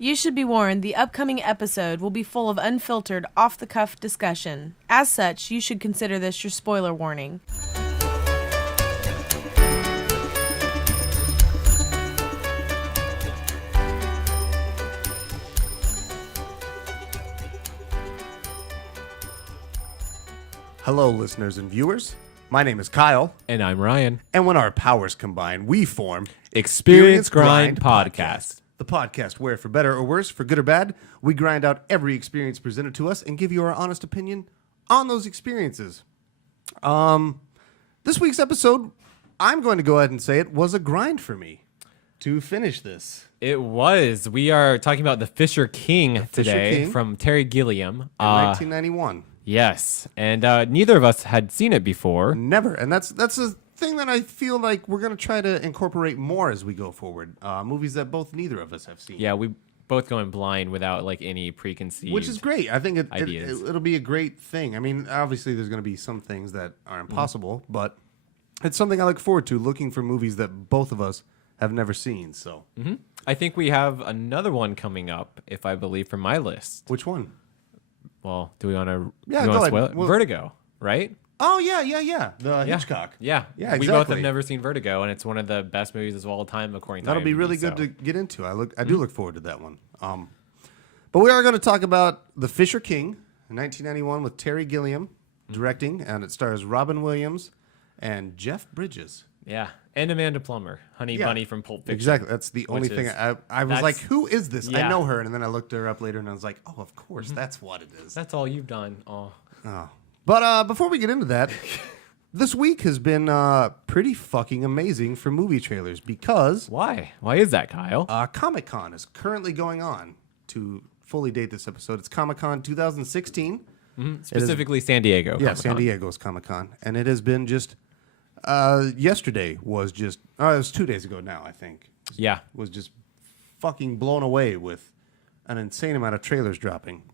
You should be warned, the upcoming episode will be full of unfiltered, off-the-cuff discussion. As such, you should consider this your spoiler warning. Hello, listeners and viewers. My name is Kyle. And I'm Ryan. And when our powers combine, we form Experience Grind Podcast. The podcast where, for better or worse, for good or bad, we grind out every experience presented to us and give you our honest opinion on those experiences. This week's episode, I'm going to go ahead and say it was a grind for me to finish this. It was. We are talking about The Fisher King today from Terry Gilliam. In 1991. Yes. And neither of us had seen it before. Never. And that's a thing that I feel like we're going to try to incorporate more as we go forward. Movies that neither of us have seen. Yeah, we both go in blind without like any preconceived Which is great. I think ideas. it'll be a great thing. I mean, obviously there's going to be some things that are impossible, but it's something I look forward to, looking for movies that both of us have never seen. So I think we have another one coming up, if I believe, from my list. Which one? Well, do we want to go ahead. spoil it? Vertigo, right? Oh, yeah. The Hitchcock. Yeah, exactly. We both have never seen Vertigo, and it's one of the best movies of all time, according to That'll be IMDb, really good to get into. I do look forward to that one. But we are going to talk about The Fisher King, 1991, with Terry Gilliam directing, and it stars Robin Williams and Jeff Bridges. Yeah, and Amanda Plummer, Honey Bunny from Pulp Fiction. Exactly. That's the only thing. I was like, who is this? Yeah. I know her. And then I looked her up later, and I was like, oh, of course, that's what it is. That's all you've done. Oh. But before we get into that, this week has been pretty fucking amazing for movie trailers because... Why? Why is that, Kyle? Comic-Con is currently going on. To fully date this episode, it's Comic-Con 2016. Specifically San Diego. Yeah, Comic-Con. San Diego's Comic-Con. And it has been just... yesterday was just... it was 2 days ago now, I think. Yeah. Was just fucking blown away with an insane amount of trailers dropping.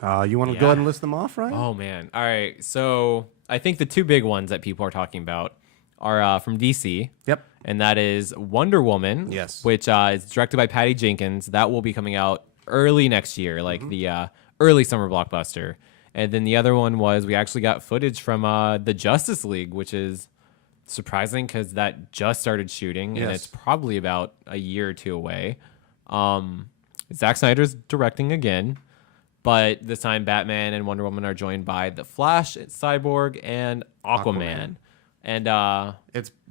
You want to go ahead and list them off, Ryan? Oh, man. All right. So I think the two big ones that people are talking about are from DC. Yep. And that is Wonder Woman. Yes. Which is directed by Patty Jenkins. That will be coming out early next year, like the early summer blockbuster. And then the other one was we actually got footage from the Justice League, which is surprising because that just started shooting, and it's probably about a year or two away. Zack Snyder's directing again, but this time Batman and Wonder Woman are joined by The Flash, Cyborg, and Aquaman. And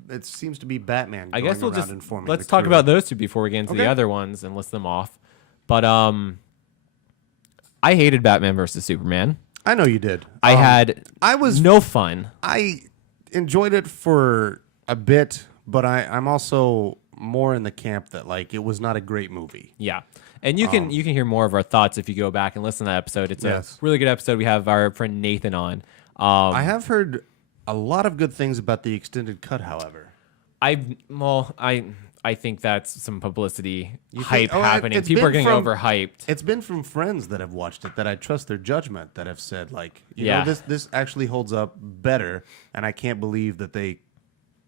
it seems to be Batman. I guess we'll just let's the talk crew. about those two before we get into the other ones and list them off. But I hated Batman versus Superman. I know you did. I was no fun. I enjoyed it for a bit, but I'm also more in the camp that like it was not a great movie. Yeah. And you can hear more of our thoughts if you go back and listen to that episode. It's a really good episode. We have our friend Nathan on. I have heard a lot of good things about the extended cut, however. I think that's some publicity hype happening. People are getting overhyped. It's been from friends that have watched it that I trust their judgment that have said like, you know, this actually holds up better, and I can't believe that they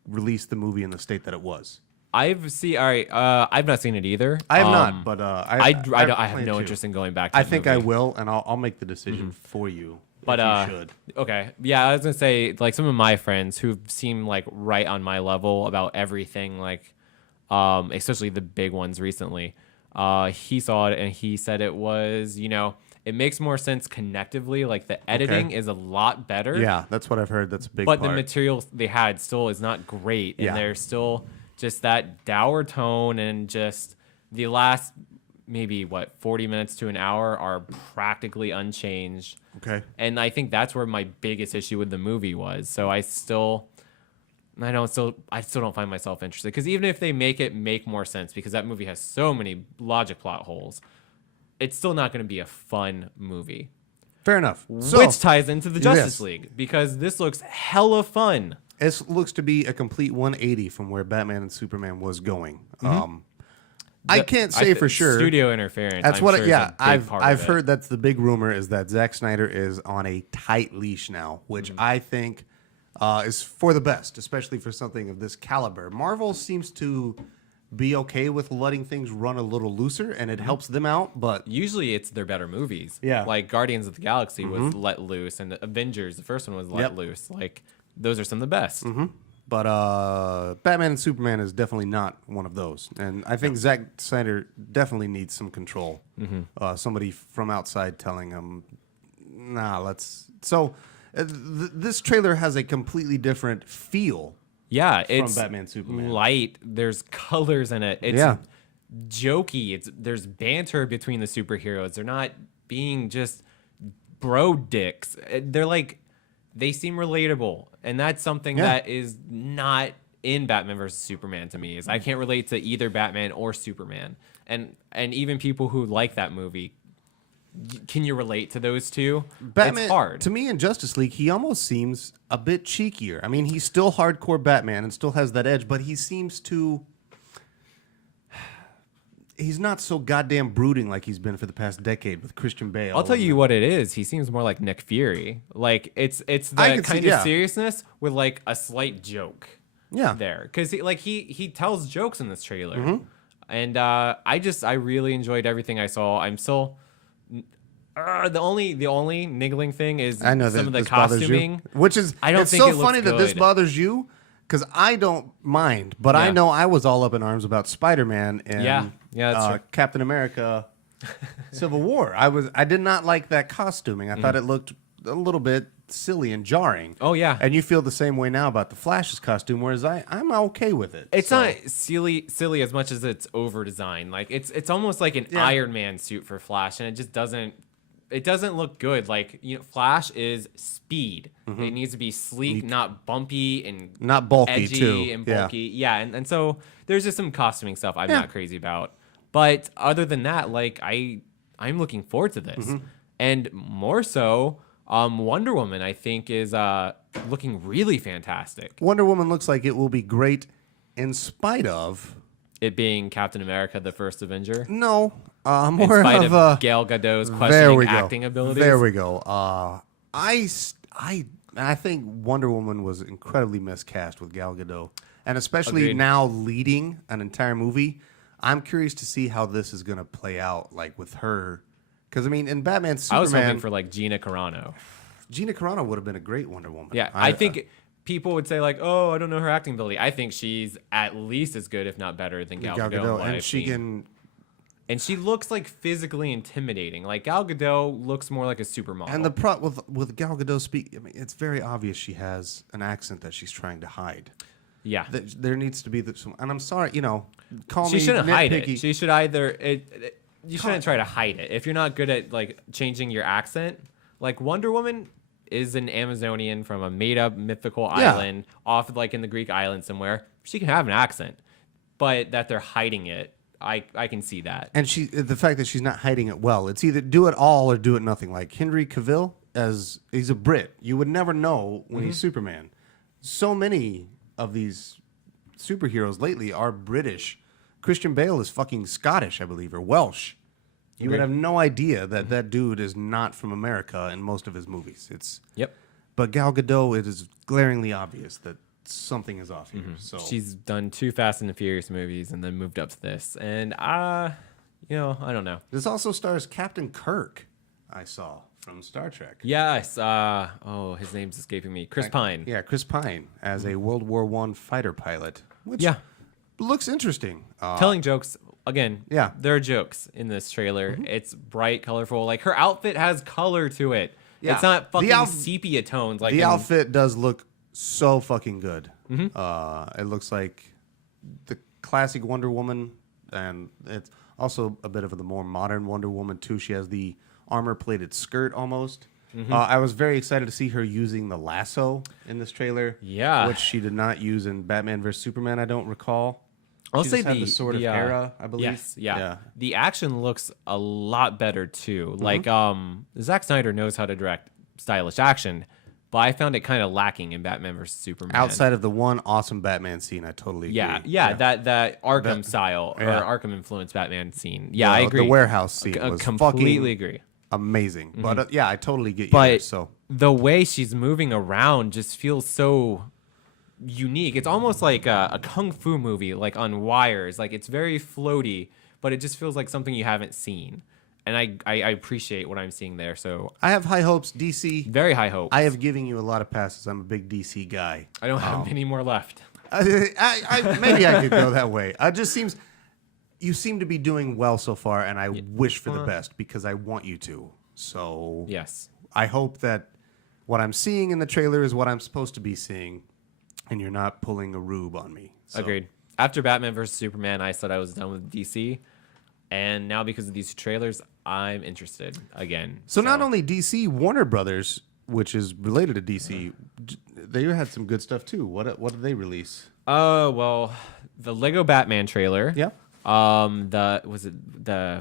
released the movie in the state that it was. I've not seen it either. I have not, but I have no interest in going back to I think movie. I will, and I'll make the decision for you. But if you should. Okay. Yeah, I was gonna say like some of my friends who seem like right on my level about everything, like especially the big ones recently. He saw it and he said it was, it makes more sense connectively. Like the editing is a lot better. Yeah, that's what I've heard. That's a big part. But the material they had still is not great. And there's still just that dour tone, and just the last maybe 40 minutes to an hour are practically unchanged. Okay. And I think that's where my biggest issue with the movie was. So I still don't find myself interested, because even if they make more sense, because that movie has so many logic plot holes, it's still not going to be a fun movie. Fair enough. Which ties into the Justice League, because this looks hella fun. It looks to be a complete 180 from where Batman and Superman was going. I can't say for sure. Studio interference. That's what. I've heard that's the big rumor, is that Zack Snyder is on a tight leash now, which I think is for the best, especially for something of this caliber. Marvel seems to be okay with letting things run a little looser, and it helps them out. But Usually it's their better movies. Yeah. Like Guardians of the Galaxy was let loose, and Avengers, the first one was let loose. Like those are some of the best. But Batman and Superman is definitely not one of those. And I think Zack Snyder definitely needs some control. Somebody from outside telling him, nah, let's... So this trailer has a completely different feel. Yeah, From it's Batman, Superman. light. There's colors in it. It's jokey. There's banter between the superheroes. They're not being just bro dicks. They're like, they seem relatable, and that's something that is not in Batman versus Superman to me. Is I can't relate to either Batman or Superman, and even people who like that movie. Can you relate to those two? Batman, it's hard. To me, in Justice League, he almost seems a bit cheekier. I mean, he's still hardcore Batman and still has that edge, but he seems to... He's not so goddamn brooding like he's been for the past decade with Christian Bale. I'll tell you what it is. He seems more like Nick Fury. Like it's the kind of seriousness with like a slight joke. Yeah. There, because he tells jokes in this trailer, and I really enjoyed everything I saw. I'm still. The only niggling thing is I know some of the this bothers costuming, you, which is I don't it's think so it looks funny that this good. bothers you because I don't mind, but I Yeah. know I was all up in arms about Spider-Man and that's true. Captain America, Civil War. I did not like that costuming. I thought it looked a little bit silly and jarring. Oh, yeah. And you feel the same way now about the Flash's costume, whereas I'm okay with it. It's So, not silly as much as it's over designed. Like it's almost like an Iron Man suit for Flash, and it just doesn't look good. Like, Flash is speed. It needs to be sleek, not bumpy and not bulky edgy too. and bulky. Yeah, and so there's just some costuming stuff I'm not crazy about. But other than that, like I'm looking forward to this. And more so, Wonder Woman I think is looking really fantastic. Wonder Woman looks like it will be great in spite of It being Captain America, the first Avenger. more In spite of of Gal Gadot's there we questioning go. acting abilities. There we go. I think Wonder Woman was incredibly miscast with Gal Gadot, and especially Agreed. now leading an entire movie. I'm curious to see how this is going to play out, like with her, because I mean, in Batman I was Superman, hoping for like Gina Carano. Gina Carano would have been a great Wonder Woman. Yeah, I think people would say like, "Oh, I don't know her acting ability." I think she's at least as good, if not better, than Gal Gadot. in what and I've she seen. can. And she looks like physically intimidating. Like Gal Gadot looks more like a supermodel. And the with Gal Gadot speak, I mean, it's very obvious she has an accent that she's trying to hide. yeah, There needs to be and I'm sorry, call she me shouldn't hide nitpicky. it. She should either you shouldn't try to hide it. If you're not good at like changing your accent, like Wonder Woman is an Amazonian from a made-up mythical island off like in the Greek island somewhere. She can have an accent, but that they're hiding it, I can see that. And the fact that she's not hiding it well, it's either do it all or do it nothing. Like Henry Cavill, as he's a Brit, you would never know when he's Superman. So many of these superheroes lately are British. Christian Bale is fucking Scottish, I believe, or Welsh. You would have no idea that that dude is not from America in most of his movies. Yep. But Gal Gadot, it is glaringly obvious that something is off here. So She's done 2 Fast and the Furious movies and then moved up to this. And I don't know. this also stars Captain Kirk, I saw from Star Trek. Yes. His name's escaping me. Chris Pine. Yeah, Chris Pine as a World War I fighter pilot, which Yeah. looks interesting. Telling jokes. Again, Yeah. there are jokes in this trailer. It's bright, colorful. Like her outfit has color to it. Yeah. It's not fucking The sepia tones. Like the in- outfit does look so fucking good. It looks like the classic Wonder Woman, and it's also a bit of the more modern Wonder Woman too. She has the armor-plated skirt almost. I was very excited to see her using the lasso in this trailer. Yeah. which she did not use in Batman vs Superman. I don't recall. I'll She say just had the Sword of Hera, I believe. Yes, yeah. Yeah. The action looks a lot better too. Like Zack Snyder knows how to direct stylish action, but I found it kind of lacking in Batman vs Superman. Outside of the one awesome Batman scene, I totally agree. Yeah, that Arkham style or yeah. Arkham influenced Batman scene. Yeah, I agree. The warehouse scene was completely fucking agree. amazing. But yeah, I totally get you. But there, so the way she's moving around just feels so unique. It's almost like a kung fu movie, like on wires. Like it's very floaty, but it just feels like something you haven't seen. And I appreciate what I'm seeing there. So I have high hopes. DC. very high hopes. I have given you a lot of passes. I'm a big DC guy. I don't have many more left. Maybe I could go that way. It just seems you seem to be doing well so far, and I wish for the best because I want you to. So Yes. I hope that what I'm seeing in the trailer is what I'm supposed to be seeing, and you're not pulling a rube on me. So. Agreed. After Batman vs Superman, I said I was done with DC, and now because of these two trailers, I'm interested again. So not only DC, Warner Brothers, which is related to DC, they had some good stuff too. What did they release? Well, the Lego Batman trailer. Yeah. The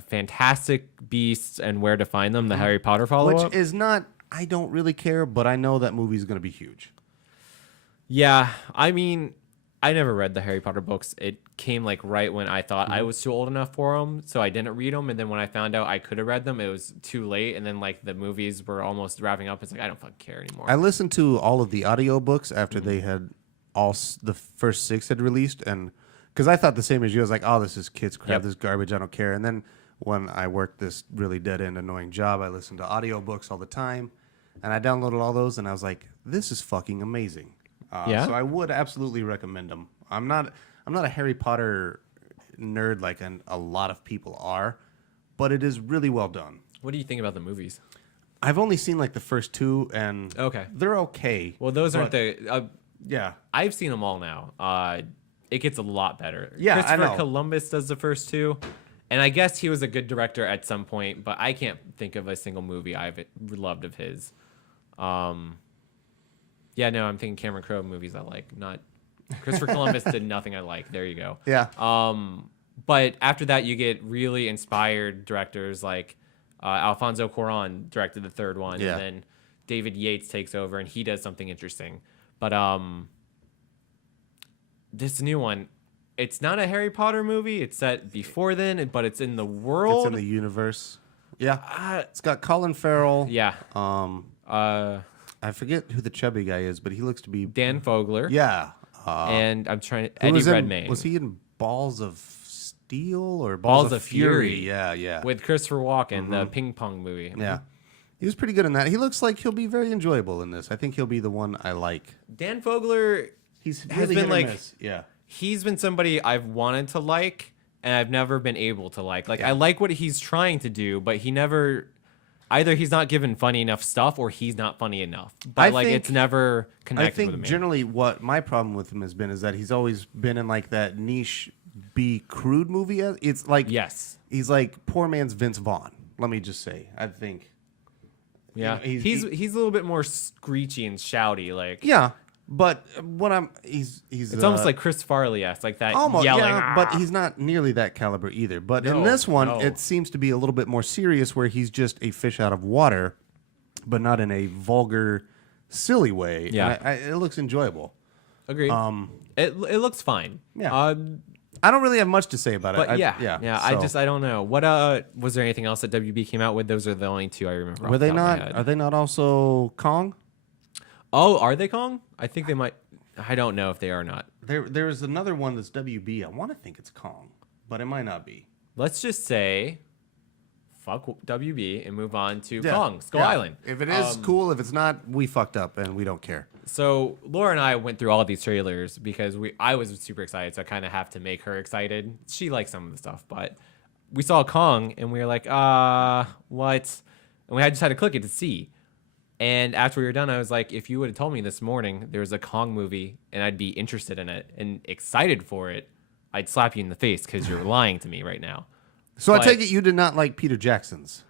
Fantastic Beasts and Where to Find Them, the Harry Potter follow-up. Which is not. I don't really care, but I know that movie's going to be huge. Yeah, I mean, I never read the Harry Potter books. It came like right when I thought I was too old enough for them, so I didn't read them. And then when I found out I could have read them, it was too late. And then like the movies were almost wrapping up. It's like I don't fucking care anymore. I listened to all of the audiobooks after they had the first 6 had released, and because I thought the same as you, I was like, oh, this is kids crap, this is garbage, I don't care. And then when I worked this really dead end annoying job, I listened to audiobooks all the time, and I downloaded all those, and I was like, this is fucking amazing. So I would absolutely recommend them. I'm not a Harry Potter nerd like a lot of people are, but it is really well done. What do you think about the movies? I've only seen like the first 2, and they're okay. Well, those aren't the. Yeah, I've seen them all now. It gets a lot better. Yeah, Christopher I know. Columbus does the first 2, and I guess he was a good director at some point, but I can't think of a single movie I've loved of his. Yeah, no, I'm thinking Cameron Crowe movies I like, not Christopher Columbus did nothing I like. There you go. Yeah. But after that, you get really inspired directors like Alfonso Cuarón directed the third one, and then David Yates takes over and he does something interesting. But this new one, it's not a Harry Potter movie. It's set before then, but it's in the world. It's in the universe. Yeah. It's got Colin Farrell. Yeah. I forget who the chubby guy is, but he looks to be Dan Fogler. Yeah. And I'm trying Eddie Redmayne. Was he in Balls of Steel or Balls of Fury? Yeah. With Christopher Walken, the ping pong movie. Yeah. He was pretty good in that. He looks like he'll be very enjoyable in this. I think he'll be the one I like. Dan Fogler He's has really been hit or like miss. Yeah. he's been somebody I've wanted to like and I've never been able to like. Like I like what he's trying to do, but he never either he's not given funny enough stuff or he's not funny enough. But it's never connected with me. I think generally what my problem with him has been is that he's always been in like that niche B crude movie. It's like he's like poor man's Vince Vaughn. Let me just say. I think. Yeah. You know, he's a little bit more screechy and shouty like. Yeah. But when he's it's almost like Chris Farley-esque, like that almost, yelling. Yeah, but he's not nearly that caliber either. But in this one, it seems to be a little bit more serious, where he's just a fish out of water, but not in a vulgar, silly way. Yeah, and it looks enjoyable. Agreed. It looks fine. Yeah. I don't really have much to say about it. But So. I don't know. What was there anything else that WB came out with? Those are the only 2 I remember. Were they not? Are they not also Kong? Oh, are they Kong? I think they might. I don't know if they are or not. There's another one that's WB. I want to think it's Kong, but it might not be. Let's just say, fuck WB and move on to Kong, Skull Island. If it is, cool. If it's not, we fucked up and we don't care. So Laura and I went through all these trailers because I was super excited, so I kind of have to make her excited. She likes some of the stuff, but we saw Kong and we were like, what? And we just had to click it to see. And after we were done, I was like, if you would have told me this morning there was a Kong movie and I'd be interested in it and excited for it, I'd slap you in the face because you're lying to me right now. So I take it you did not like Peter Jackson's.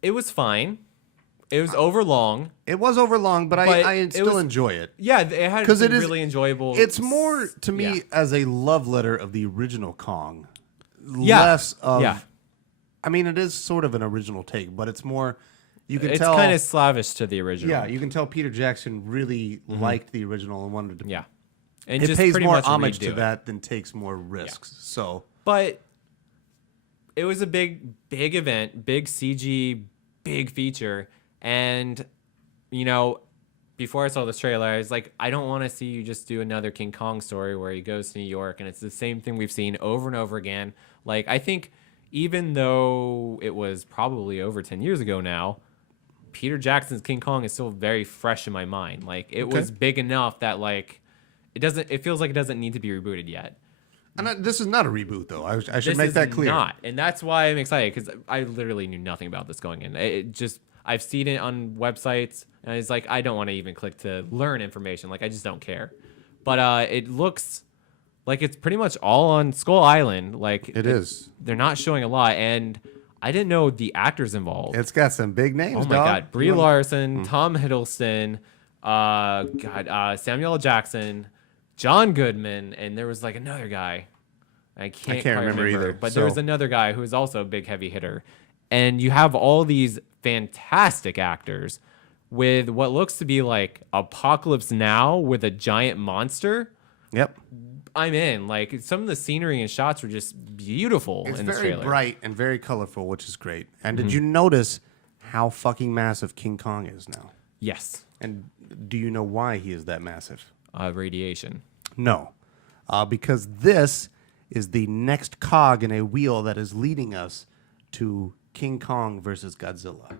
It was fine. It was overlong. It was overlong, but I still enjoy it. Yeah, it had some really enjoyable. It's more to me as a love letter of the original Kong. Yeah. Less of. I mean, it is sort of an original take, but it's more. You can tell it's kind of slavish to the original. Yeah, you can tell Peter Jackson really liked the original and wanted to. Yeah, and it just pays pretty more much homage redo to it. that than takes more risks. Yeah. So, but it was a big event, big CG, big feature, and before I saw this trailer, I was like, I don't want to see you just do another King Kong story where he goes to New York and it's the same thing we've seen over and over again. Like, I think even though it was probably over 10 years ago now, Peter Jackson's King Kong is still very fresh in my mind. Like, it was big enough that, like, it feels like it doesn't need to be rebooted yet. And this is not a reboot, though. I should make that clear. Not, and that's why I'm excited, because I literally knew nothing about this going in. I've seen it on websites, and it's like I don't want to even click to learn information. Like, I just don't care. But it looks like it's pretty much all on Skull Island. Like, it is. They're not showing a lot, and I didn't know the actors involved. It's got some big names. Oh my God, Brie Larson, Tom Hiddleston, Samuel L. Jackson, John Goodman, and there was like another guy. I can't quite remember either. But there was another guy who was also a big heavy hitter. And you have all these fantastic actors with what looks to be like Apocalypse Now with a giant monster. Yep. I'm in. Like, some of the scenery and shots were just beautiful in this trailer. It's very bright and very colorful, which is great. And did you notice how fucking massive King Kong is now? Yes. And do you know why he is that massive? Radiation. No. Because this is the next cog in a wheel that is leading us to King Kong versus Godzilla.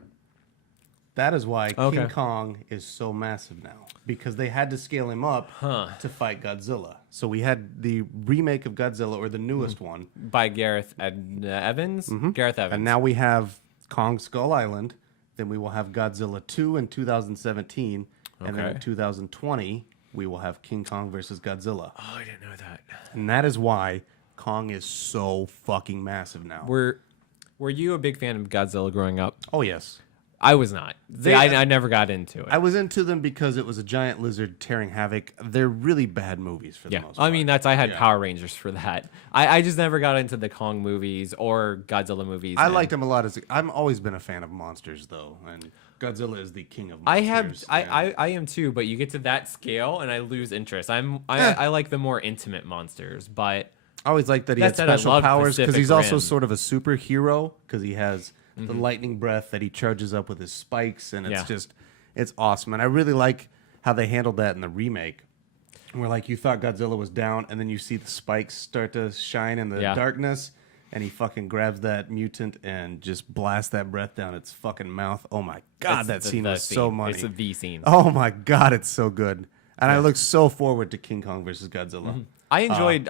That is why King Kong is so massive now, because they had to scale him up to fight Godzilla. So we had the remake of Godzilla, or the newest one, by Gareth Evans. Gareth Evans. and now we have Kong Skull Island. Then we will have Godzilla 2 in 2017, and then in 2020 we will have King Kong versus Godzilla. Oh, I didn't know that. And that is why Kong is so fucking massive now. Were you a big fan of Godzilla growing up? Oh, yes. I was not. I never got into it. I was into them because it was a giant lizard tearing havoc. They're really bad movies for the most part. I mean, I had Power Rangers for that. I just never got into the Kong movies or Godzilla movies. I liked them a lot. I've always been a fan of monsters, though, and Godzilla is the king of monsters. I am too, but you get to that scale and I lose interest. I like the more intimate monsters, but I always liked that he had special powers, because he's also Rim. sort of a superhero, because he has the lightning breath that he charges up with his spikes, and it's awesome. And I really like how they handled that in the remake, where like you thought Godzilla was down, and then you see the spikes start to shine in the darkness, and he fucking grabs that mutant and just blasts that breath down its fucking mouth. Oh my God, that scene was so money. It's the scene. Oh my God, it's so good. And I look so forward to King Kong versus Godzilla. I enjoyed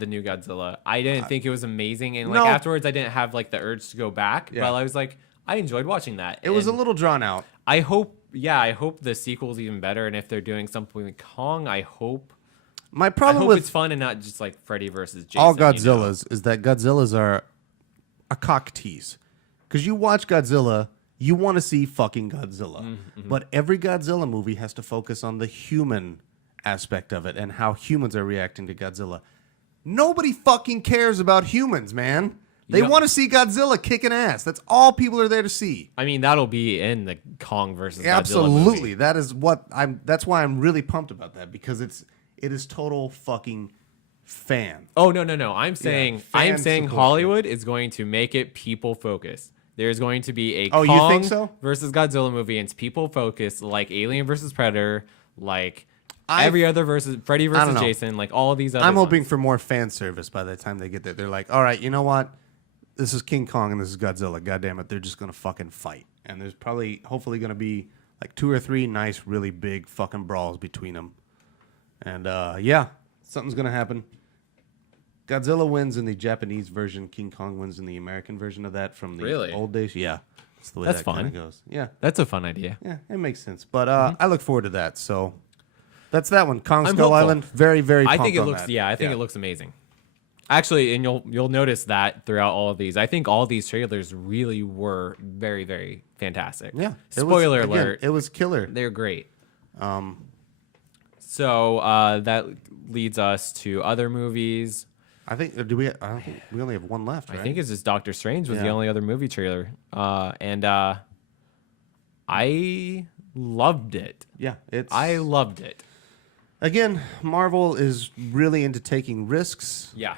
the new Godzilla. I didn't think it was amazing, and like afterwards, I didn't have like the urge to go back. But I was like, I enjoyed watching that. It was a little drawn out. I hope the sequel's even better, and if they're doing something with Kong, I hope it's fun and not just like Freddy versus Jason. All Godzillas is that Godzillas are a cock tease, because you watch Godzilla, you want to see fucking Godzilla, but every Godzilla movie has to focus on the human aspect of it and how humans are reacting to Godzilla. Nobody fucking cares about humans, man. They want to see Godzilla kicking ass. That's all people are there to see. I mean, that'll be in the Kong versus Godzilla Absolutely. movie. That is what that's why I'm really pumped about that, because it is total fucking fan. Oh, no. I'm saying support. Hollywood is going to make it people focused. There's going to be a you Kong think so? versus Godzilla movie, and it's people focused, like Alien versus Predator, like every other versus Freddy versus Jason, like all of these other I'm hoping ones. for more fan service by the time they get there. They're like, all right, you know what? This is King Kong and this is Godzilla. God damn it, they're just going to fucking fight. And there's hopefully going to be like 2 or 3 nice, really big fucking brawls between them. And something's going to happen. Godzilla wins in the Japanese version. King Kong wins in the American version of that from the old days. Yeah. That's the way that kind of goes. Yeah. That's a fun idea. Yeah, it makes sense. But I look forward to that. So that's that one. Kong Skull Island. Very, very pumped I think it on looks that. I think it looks amazing. Actually, and you'll notice that throughout all of these. I think all these trailers really were very, very fantastic. Yeah. Spoiler alert. It was killer. They're great. So that leads us to other movies. I think I don't think we only have one left, right? I think it's just Doctor Strange was the only other movie trailer. And I loved it. Yeah, I loved it. Again, Marvel is really into taking risks. Yeah.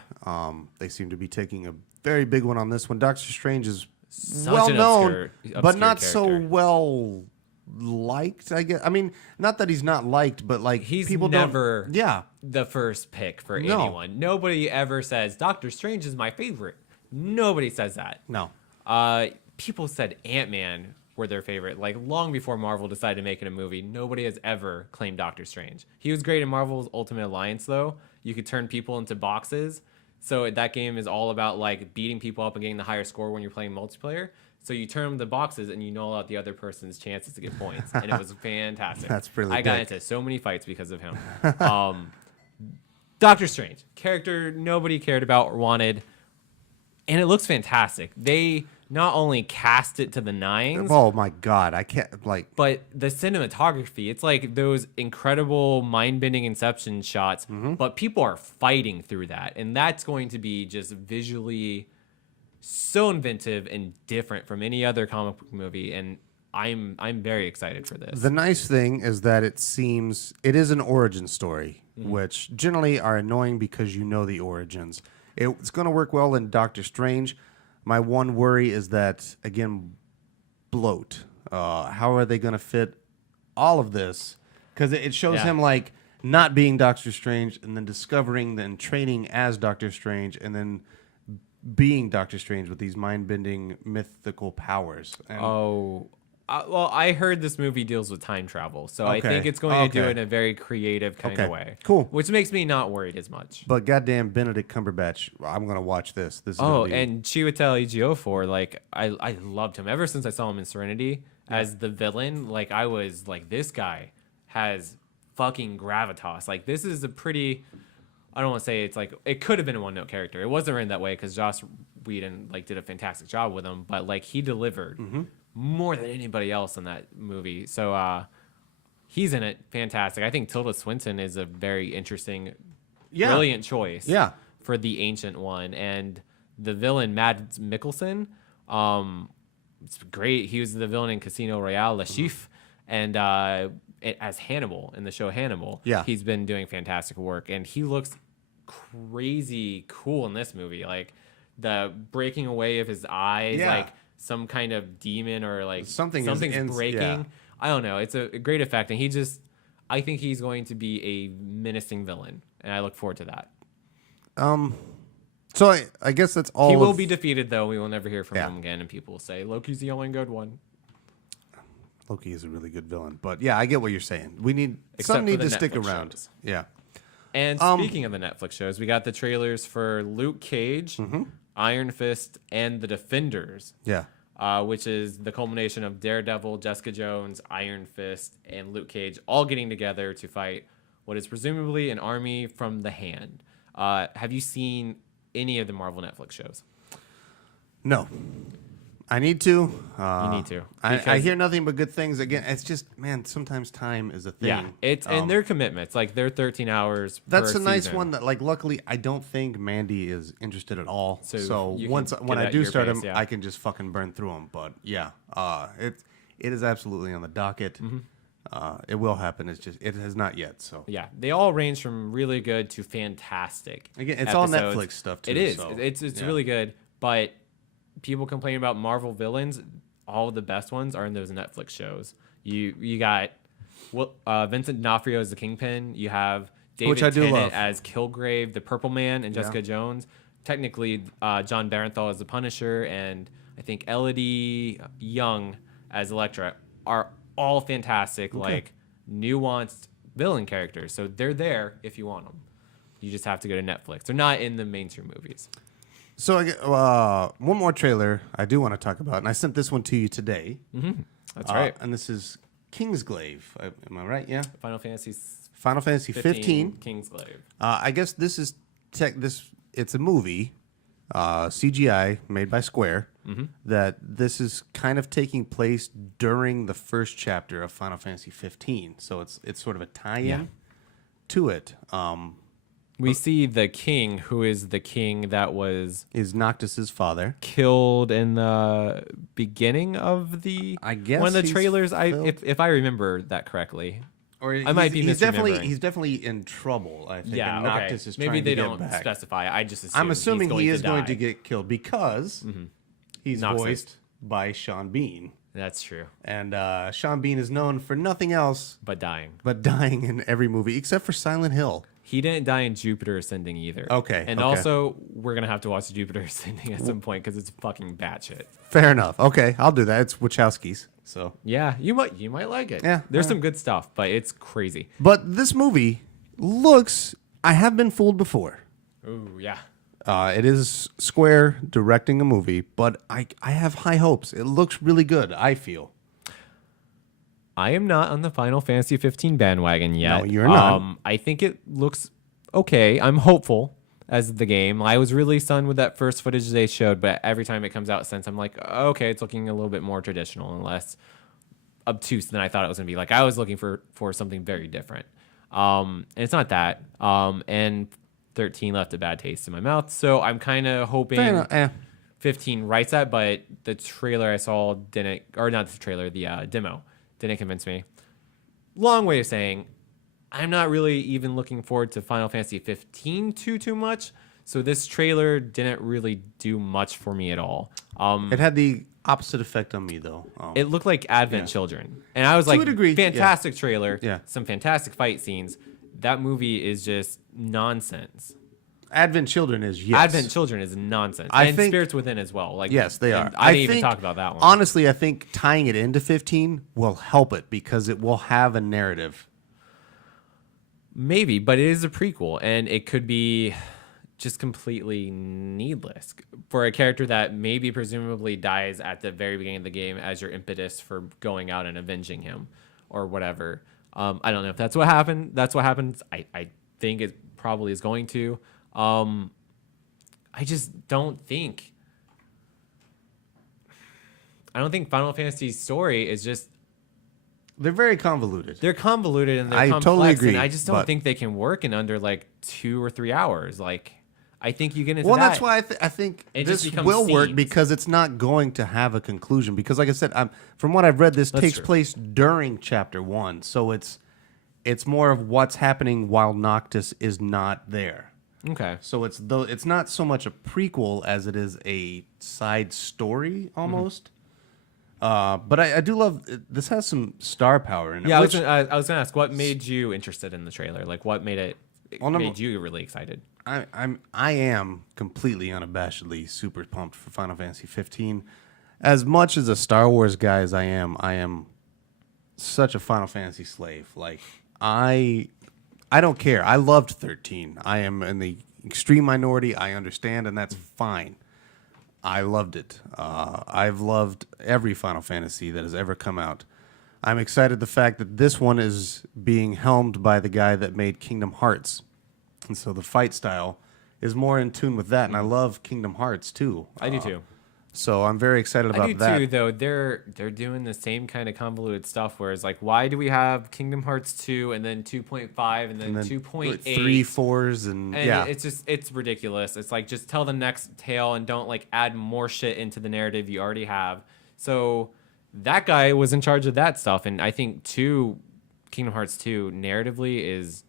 They seem to be taking a very big one on this one. Doctor Strange is Such well an known, obscure but not so character. well liked, I guess. I mean, not that he's not liked, but like He's people never don't. Yeah, the first pick for No. anyone. Nobody ever says Doctor Strange is my favorite. Nobody says that. no. People said Ant-Man were their favorite. Like long before Marvel decided to make it a movie, nobody has ever claimed Doctor Strange. He was great in Marvel's Ultimate Alliance, though. You could turn people into boxes. So that game is all about like beating people up and getting the higher score when you're playing multiplayer. So you turn them to boxes and you null out the other person's chances to get points, and it was fantastic. That's really I got dick. into so many fights because of him. Doctor Strange, character nobody cared about or wanted, and it looks fantastic. They not only cast it to the nines, Oh my god, I can't like. but the cinematography, it's like those incredible mind-bending Inception shots, but people are fighting through that, and that's going to be just visually so inventive and different from any other comic book movie, and I'm very excited for this. The nice thing is that it is an origin story, which generally are annoying because you know the origins. It's going to work well in Doctor Strange. My one worry is that, again, bloat. How are they going to fit all of this? Because it shows Yeah. him like not being Doctor Strange and then discovering, then training as Doctor Strange, and then being Doctor Strange with these mind-bending mythical powers. And Well, I heard this movie deals with time travel, so I Okay. think it's going to do Okay. it in a very creative kind Okay. of way. Cool. Which makes me not worried as much. But goddamn Benedict Cumberbatch, I'm going to watch this. This is Oh, gonna be, and Chiwetel Ejiofor, like I loved him ever since I saw him in Serenity as the villain. Like I was like, this guy has fucking gravitas. Like this is a pretty. I don't want to say it's like it could have been a one-note character. It wasn't written that way because Joss Whedon like did a fantastic job with him, but like he delivered more than anybody else in that movie. So he's in it, fantastic. I think Tilda Swinton is a very interesting, brilliant choice. Yeah. For the Ancient One, and the villain Mads Mikkelsen, it's great. He was the villain in Casino Royale, Le Chiffre, and as Hannibal in the show Hannibal. Yeah. He's been doing fantastic work, and he looks crazy cool in this movie. Like the breaking away of his eyes, Yeah. like some kind of demon or like Something's breaking. yeah. I don't know. It's a great effect, and I think he's going to be a menacing villain, and I look forward to that. So I guess that's all. He will of- be defeated, though. We will never hear from Yeah. him again, and people will say Loki's the only good one. Loki is a really good villain, but yeah, I get what you're saying. Except Some for need the to stick Netflix around. shows. Yeah. And speaking of the Netflix shows, we got the trailers for Luke Cage, Iron Fist, and The Defenders, Yeah. which is the culmination of Daredevil, Jessica Jones, Iron Fist, and Luke Cage all getting together to fight what is presumably an army from the Hand. Have you seen any of the Marvel Netflix shows? No. I need to. You need to. I because- hear nothing but good things. Again, it's just, man, sometimes time is a thing. Yeah, it's and their commitments, like they're 13 hours. That's per a nice season. like, luckily, I don't think Mandy is interested at all. So you can when get I at do your start pace, them, yeah. I can just fucking burn through them. But yeah, it is absolutely on the docket. It will happen. It's just, it has not yet. So Yeah, they all range from really good to fantastic. Again, it's all episodes. Netflix stuff, too, It is. so, It's yeah. really good. But people complain about Marvel villains. All of the best ones are in those Netflix shows. You got Vincent D'Onofrio as the Kingpin. You have David Which I do Tennant love. as Kilgrave, the Purple Man, and Jessica Jones. Technically, John Barenthal as the Punisher, and I think Elodie Young as Elektra are all fantastic, like nuanced villain characters. So they're there if you want them. You just have to go to Netflix. They're not in the mainstream movies. So I get, one more trailer I do want to talk about, and I sent this one to you today. That's right. And this is Kingsglaive. Am I right? Yeah. Final Fantasy Final Fantasy 15. Kingsglaive. I guess this is it's a movie, CGI made by Square. That this is kind of taking place during the first chapter of Final Fantasy 15. So it's sort of a tie-in Yeah. to it. We see the king, who is the king that was Is Noctis's father? killed in the beginning of the I guess one of the he's trailers. filled- if I remember that correctly. Or I might be he's definitely misremembering. he's definitely in trouble. I think. Yeah, and okay. Noctis is Maybe trying they to get don't back. specify. I just assume I'm assuming he's he is going die. to get killed because he's Noxus. voiced by Sean Bean. That's true. And Sean Bean is known for nothing else But dying. but dying in every movie except for Silent Hill. He didn't die in Jupiter Ascending either. Okay, And okay. also, we're going to have to watch Jupiter Ascending at some point because it's fucking batshit. Fair enough. Okay, I'll do that. It's Wachowski's. So, Yeah, you might like it. Yeah, There's yeah. some good stuff, but it's crazy. but this movie looks. I have been fooled before. Ooh, yeah. It is Square directing a movie, but I have high hopes. It looks really good. I feel. I am not on the Final Fantasy 15 bandwagon yet. No, you're not. I think it looks okay. I'm hopeful as the game. I was really stunned with that first footage they showed, but every time it comes out since, I'm like, okay, it's looking a little bit more traditional and less obtuse than I thought it was going to be. Like, I was looking for something very different. And it's not that. And 13 left a bad taste in my mouth, so I'm kind of hoping Fair enough. 15 writes that, but the trailer I saw didn't, or not the trailer, the demo didn't convince me. Long way of saying, I'm not really even looking forward to Final Fantasy 15 too much. So this trailer didn't really do much for me at all. It had the opposite effect on me, though. It looked like Advent Children, and I was To like, a degree, fantastic trailer, Yeah. some fantastic fight scenes. That movie is just nonsense. Advent Children is yes. Advent Children is nonsense. I And think- Spirits Within as well. Like, Yes, they are. and I didn't even think, talk about that one. Honestly, I think tying it into 15 will help it because it will have a narrative. Maybe, but it is a prequel, and it could be just completely needless for a character that maybe presumably dies at the very beginning of the game as your impetus for going out and avenging him or whatever. I don't know if that's what happened. That's what happens. I think it probably is going to. I just don't think. I don't think Final Fantasy's story is just. They're very convoluted. They're convoluted and they're I complex, totally agree, and I just don't but- think they can work in under like 2 or 3 hours. Like, I think you get into Well, that. that's why I think It this just becomes will work scenes. because it's not going to have a conclusion. Because, like I said, from what I've read, this takes true. place during Chapter 1. So it's more of what's happening while Noctis is not there. Okay. So it's not so much a prequel as it is a side story almost. But I do love this has some star power in it. Yeah, which, I was gonna ask what made you interested in the trailer. Like, what made it Well, made you really excited? I am completely unabashedly super pumped for Final Fantasy 15. As much as a Star Wars guy as I am such a Final Fantasy slave. Like I don't care. I loved 13. I am in the extreme minority. I understand, and that's fine. I loved it. I've loved every Final Fantasy that has ever come out. I'm excited the fact that this one is being helmed by the guy that made Kingdom Hearts. And so the fight style is more in tune with that. And I love Kingdom Hearts too. I do too. So I'm very excited about I do that. too, though. They're doing the same kind of convoluted stuff. Where it's like, why do we have Kingdom Hearts 2 and then 2.5 and then, And then 2.8? 3, 4s, and yeah. It's ridiculous. It's like, just tell the next tale and don't like add more shit into the narrative you already have. So that guy was in charge of that stuff, and I think Kingdom Hearts 2 narratively is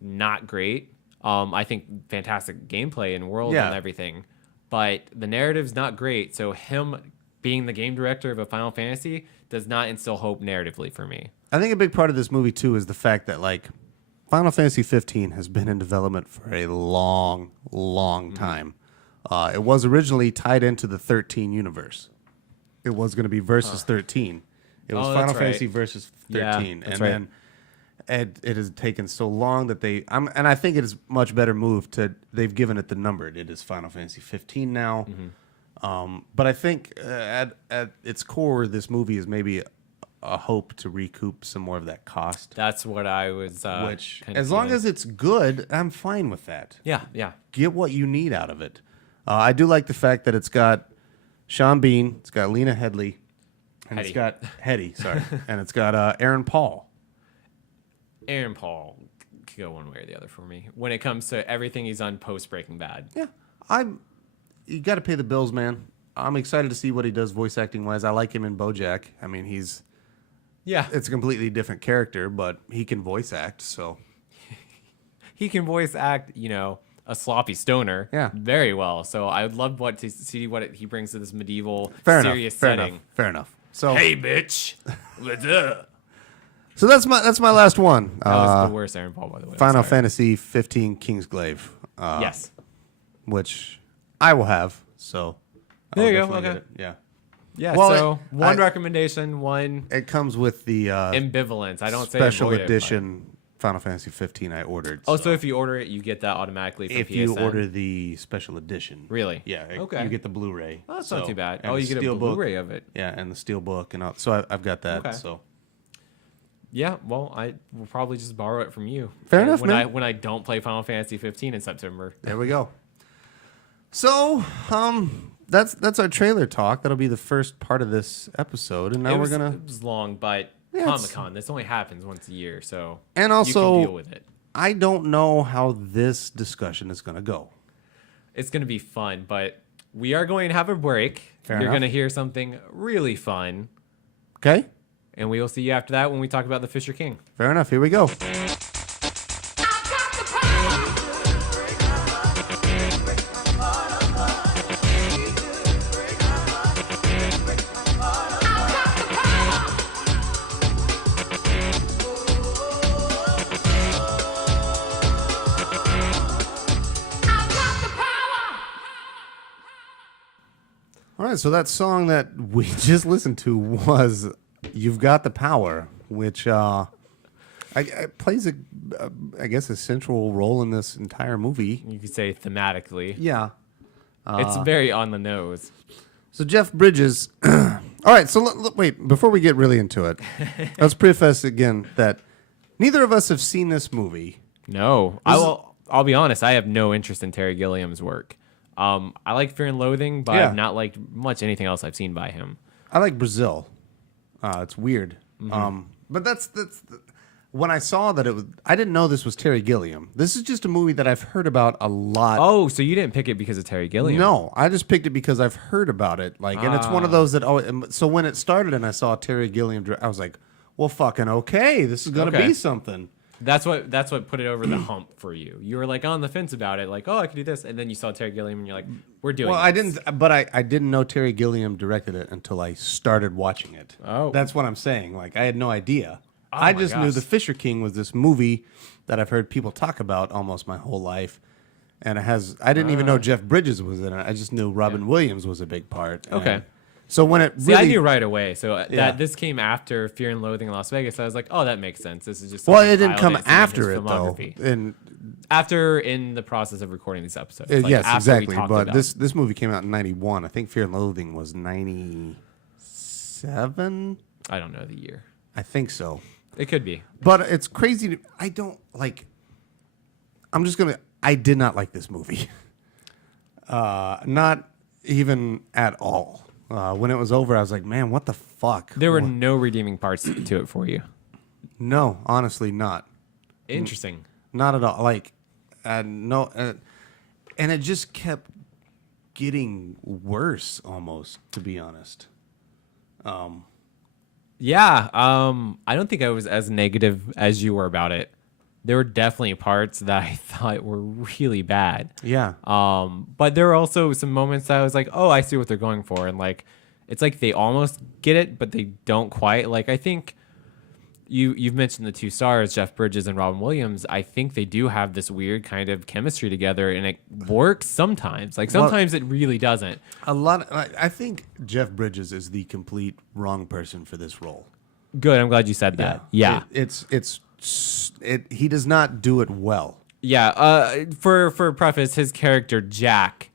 not great. I think fantastic gameplay and world Yeah. and everything, but the narrative's not great. So him being the game director of a Final Fantasy does not instill hope narratively for me. I think a big part of this movie too is the fact that like Final Fantasy 15 has been in development for a long, long time. It was originally tied into the 13 universe. It was going to be versus 13. It was Oh, Final that's right. Fantasy versus 13, Yeah, that's and right. then it has taken so long that and I think it is much better move to they've given it the number. It is Final Fantasy 15 now. But I think at its core, this movie is maybe a hope to recoup some more of that cost. That's what I was. Which, kind of as long feeling. as it's good, I'm fine with that. yeah. Get what you need out of it. I do like the fact that it's got Sean Bean, it's got Lena Headey, and it's Headey. got Headey, sorry, and it's got Aaron Paul. Aaron Paul could go one way or the other for me when it comes to everything he's done post Breaking Bad. Yeah, you got to pay the bills, man. I'm excited to see what he does voice acting wise. I like him in BoJack. I mean, Yeah, it's a completely different character, but he can voice act. So he can voice act, a sloppy stoner, Yeah. very well. So I would love to see what he brings to this medieval, fair serious enough. setting. Fair enough. So Hey, bitch. What's up? so that's my last one. That was the worst Aaron Paul, by the way. I'm Final sorry. Fantasy 15 Kingsglaive. Yes. Which I will have. So There I'll you go, definitely okay. get it. Yeah. Yeah, Well, so one recommendation, one It comes with the ambivalence. I don't say special avoid it, but- edition Final Fantasy 15 I ordered. Oh, so if you order it, you get that automatically from if PSN? you order the special edition. Really? Yeah. Okay. You get the Blu-ray. Oh, that's not too bad. and Oh, the you get a Steelbook. Blu-ray of it. Yeah, and the Steelbook and all. So I've got that. Okay. So Yeah, well, I will probably just borrow it from you. Fair enough, when man. when I don't play Final Fantasy 15 in September. there we go. So that's our trailer talk. That'll be the first part of this episode, and now it we're was, gonna. It was long, but Yeah, it's- Comic-Con, this only happens once a year, so And you also, can deal with it. I don't know how this discussion is gonna go. It's going to be fun, but we are going to have a break. Fair You're enough. going to hear something really fun, Okay. and we will see you after that when we talk about the Fisher King. Fair enough. Here we go. All right, so that song that we just listened to was "You've Got the Power," which plays I guess, a central role in this entire movie. You could say thematically. Yeah. It's very on the nose. So Jeff Bridges. All right, so wait, before we get really into it, let's preface again that neither of us have seen this movie. No, I'll be honest. I have no interest in Terry Gilliam's work. I like Fear and Loathing, but Yeah. I've not liked much anything else I've seen by him. I like Brazil. It's weird. But that's when I saw that it was. I didn't know this was Terry Gilliam. This is just a movie that I've heard about a lot. Oh, so you didn't pick it because of Terry Gilliam? No, I just picked it because I've heard about it. And it's one of those that. So when it started and I saw Terry Gilliam, I was like, "Well, fucking okay, this is gonna Okay. be something." That's what put it over the hump for you. You were like on the fence about it, like, oh, I could do this, and then you saw Terry Gilliam, and you're like, we're doing. Well, this. I didn't, but I didn't know Terry Gilliam directed it until I started watching it. Oh. That's what I'm saying. Like, I had no idea. Oh I my just knew gosh. The Fisher King was this movie that I've heard people talk about almost my whole life. And I didn't even know Jeff Bridges was in it. I just knew Robin Williams was a big part. Okay. And so when it See, I really, knew right away. So Yeah. that this came after Fear and Loathing in Las Vegas. I was like, oh, that makes sense. This is just well, something it didn't Kyle come didn't see in after his it though. filmography. And After in the process of recording these episodes. Like, yes, after we exactly. talked But about- this movie came out in '91. I think Fear and Loathing was '97. I don't know the year. I think so. It could be. But it's crazy. I don't like. I did not like this movie. Not even at all. When it was over, I was like, man, what the fuck? There were no redeeming parts to it for you. No, honestly, not. Interesting. Not at all. Like, no. And it just kept getting worse almost, to be honest. Yeah. I don't think I was as negative as you were about it. There were definitely parts that I thought were really bad. Yeah. But there were also some moments that I was like, oh, I see what they're going for. And like, it's like they almost get it, but they don't quite. Like, I think you've mentioned the two stars, Jeff Bridges and Robin Williams. I think they do have this weird kind of chemistry together, and it works sometimes. Like, sometimes it really doesn't. I think Jeff Bridges is the complete wrong person for this role. Good. I'm glad you said that. Yeah. He does not do it well. Yeah. For preface, his character Jack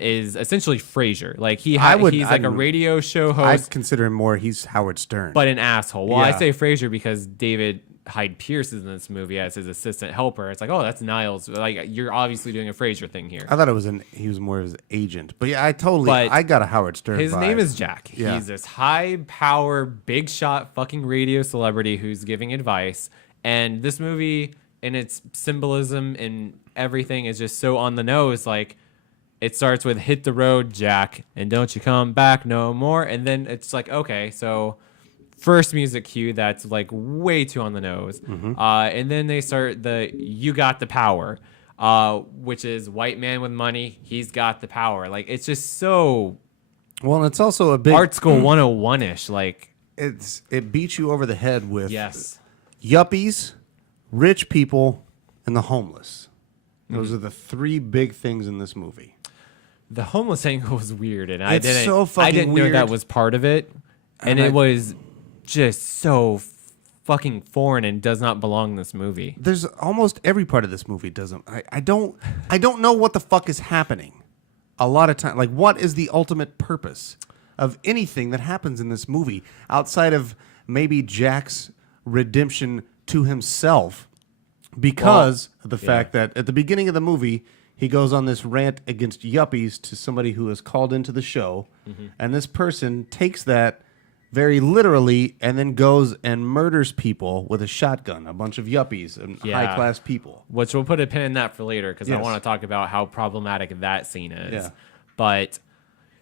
is essentially Frasier. Like he's like a radio show I host, consider him more. He's Howard Stern. but an asshole. Well, I Yeah. say Frasier because David Hyde Pierce is in this movie as his assistant helper. It's like, oh, that's Niles. Like, you're obviously doing a Frasier thing here. I thought he was more of his agent. But yeah, But I got a Howard Stern His vibe. name is Jack. Yeah. He's this high power, big shot fucking radio celebrity who's giving advice. And this movie, in its symbolism and everything, is just so on the nose. Like, it starts with "Hit the road, Jack, and don't you come back no more." And then it's like, okay, so first music cue that's like way too on the nose. And then they start the "You got the power," which is white man with money. He's got the power. Like, it's just so Well, it's also a big art school 101-ish. Like, it beats you over the head with yes. yuppies, rich people, and the homeless. Those are the three big things in this movie. The homeless angle was weird, and It's so fucking I didn't weird. know that was part of it, and it was just so fucking foreign and does not belong in this movie. There's almost every part of this movie doesn't. I don't know what the fuck is happening. A lot of time, like, what is the ultimate purpose of anything that happens in this movie outside of maybe Jack's redemption to himself because of the fact that at the beginning of the movie he goes on this rant against yuppies to somebody who is called into the show, and this person takes that very literally and then goes and murders people with a shotgun, a bunch of yuppies and high-class people. Which we'll put a pin in that for later because I Yes. want to talk about how problematic that scene is. Yeah. But,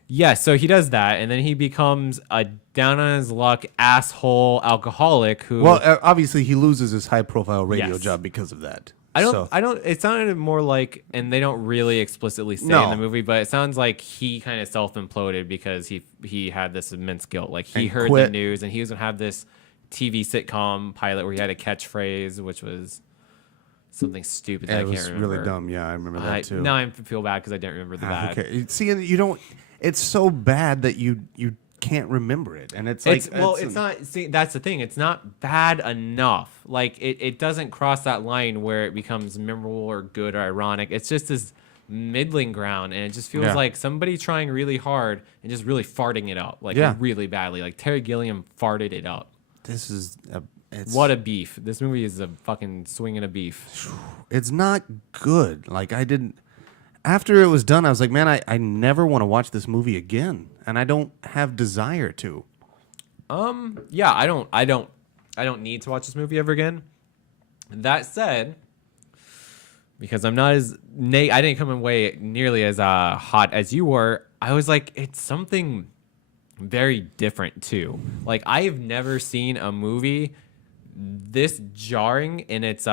yeah, so he does that, and then he becomes a down-on-his-luck asshole alcoholic who... Well, obviously he loses his high-profile radio Yes. job because of that. I don't. It sounded more like, and they don't really explicitly say in the movie, but it sounds like he kind of self-imploded because he had this immense guilt. Like he heard the news, and he was gonna have this TV sitcom pilot where he had a catchphrase, which was something stupid. That I can't remember. Really dumb. Yeah, I remember that too. Now I feel bad because I didn't remember the bad. Okay, see, you don't. It's so bad that you can't remember it, and it's like it's not. See, that's the thing. It's not bad enough. Like it doesn't cross that line where it becomes memorable or good or ironic. It's just this middling ground, and it just feels like somebody trying really hard and just really farting it up, like really badly. Like Terry Gilliam farted it up. This is what a beef. This movie is a fucking swinging a beef. It's not good. Like I didn't. After it was done, I was like, man, I never want to watch this movie again, and I don't have desire to. Yeah, I don't need to watch this movie ever again. That said, because I'm not as I didn't come away nearly as hot as you were. I was like, it's something very different too. Like I've never seen a movie this jarring in its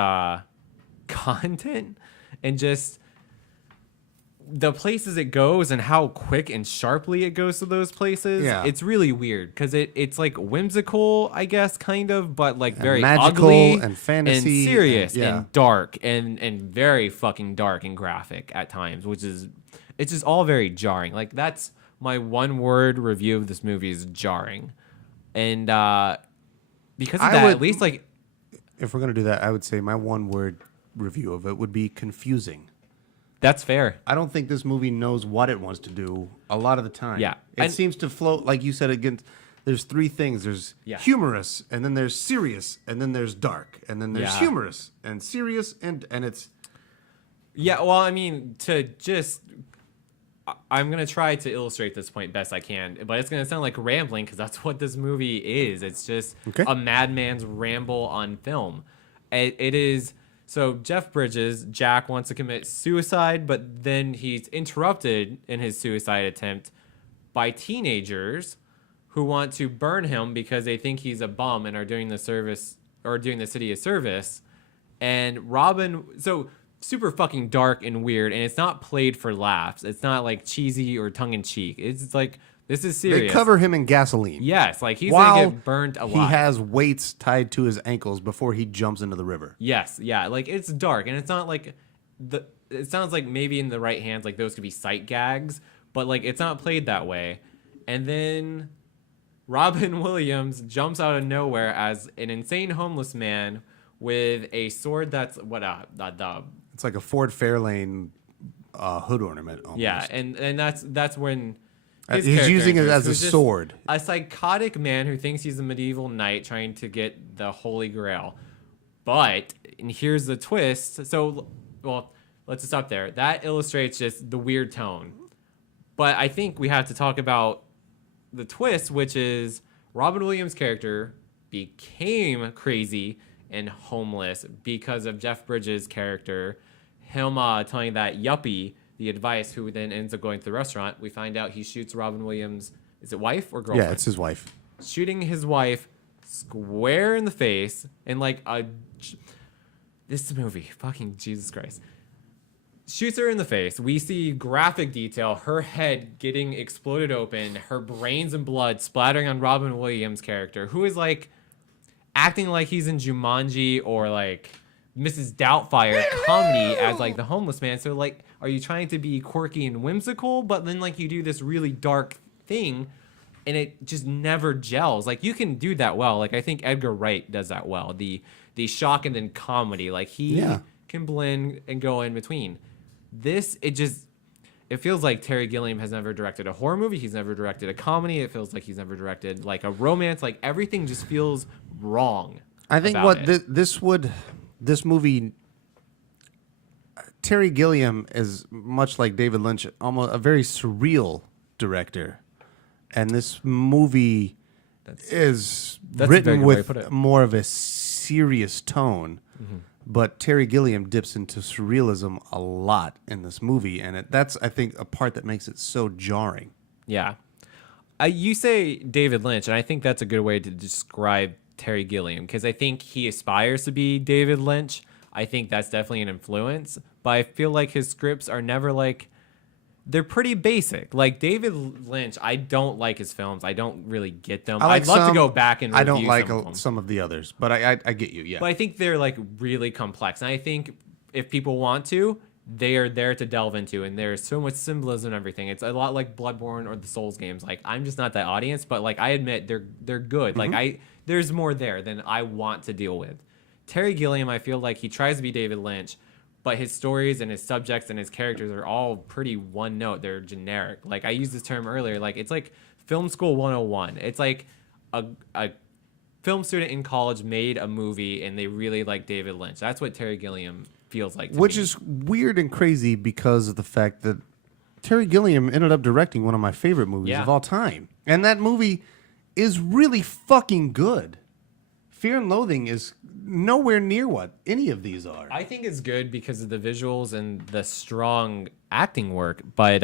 content and just the places it goes and how quick and sharply it goes to those places. Yeah. It's really weird because it's like whimsical, I guess, kind of, but like very magical ugly and fantasy and serious and and dark and very fucking dark and graphic at times, which is it's just all very jarring. Like that's my one word review of this movie is jarring. And because of that, at least like if we're gonna do that, I would say my one word review of it would be confusing. That's fair. I don't think this movie knows what it wants to do a lot of the time. Yeah. It seems to float, like you said, against, there's three things. There's humorous, and then there's serious, and then there's dark, and then there's humorous, and serious, and it's... Yeah, well, I mean, I'm going to try to illustrate this point best I can, but it's going to sound like rambling because that's what this movie is. It's just a madman's ramble on film. It is... So Jeff Bridges, Jack, wants to commit suicide, but then he's interrupted in his suicide attempt by teenagers who want to burn him because they think he's a bum and are doing the service or doing the city a service. And Robin, so super fucking dark and weird, and it's not played for laughs. It's not like cheesy or tongue in cheek. It's like this is serious. They cover him in gasoline. Yes, like he's gonna get burned alive. He has weights tied to his ankles before he jumps into the river. Yes, yeah, like it's dark, and it's not like it sounds like maybe in the right hands, like those could be sight gags, but like it's not played that way. And then Robin Williams jumps out of nowhere as an insane homeless man with a sword that's it's like a Ford Fairlane hood ornament. Almost. Yeah, and that's when. He's using it as a sword. A psychotic man who thinks he's a medieval knight trying to get the Holy Grail. But, and here's the twist. So, well, let's just stop there. That illustrates just the weird tone. But I think we have to talk about the twist, which is Robin Williams' character became crazy and homeless because of Jeff Bridges' character. Him telling that yuppie the advice, who then ends up going to the restaurant. We find out he shoots Robin Williams. Is it wife or girlfriend? Yeah, it's his wife. Shooting his wife square in the face, and like this movie, fucking Jesus Christ. shoots her in the face. We see graphic detail, her head getting exploded open, her brains and blood splattering on Robin Williams' character, who is like acting like he's in Jumanji or like Mrs. Doubtfire comedy as like the homeless man. So like, are you trying to be quirky and whimsical, but then like you do this really dark thing and it just never gels? Like you can do that well. Like I think Edgar Wright does that well. The shock and then comedy, like he can blend and go in between. This, it feels like Terry Gilliam has never directed a horror movie. He's never directed a comedy. It feels like he's never directed like a romance. Like everything just feels wrong. I think this movie, Terry Gilliam is much like David Lynch, almost a very surreal director. And this movie is written with more of a serious tone. Mm-hmm. But Terry Gilliam dips into surrealism a lot in this movie, and that's, I think, a part that makes it so jarring. Yeah. You say David Lynch, and I think that's a good way to describe Terry Gilliam, because I think he aspires to be David Lynch. I think that's definitely an influence, but I feel like his scripts are never like... They're pretty basic. Like David Lynch, I don't like his films. I don't really get them. I'd love to go back and review I don't like some of the others, but I get you, yeah. But I think they're like really complex. And I think if people want to, they are there to delve into. And there's so much symbolism and everything. It's a lot like Bloodborne or the Souls games. Like I'm just not that audience, but like I admit they're good. Mm-hmm. Like there's more there than I want to deal with. Terry Gilliam, I feel like he tries to be David Lynch, but his stories and his subjects and his characters are all pretty one note. They're generic. Like I used this term earlier. Like it's like film school 101. It's like a film student in college made a movie and they really like David Lynch. That's what Terry Gilliam feels like to Which me. is weird and crazy because of the fact that Terry Gilliam ended up directing one of my favorite movies of all time. And that movie is really fucking good. Fear and Loathing is nowhere near what any of these are. I think it's good because of the visuals and the strong acting work. But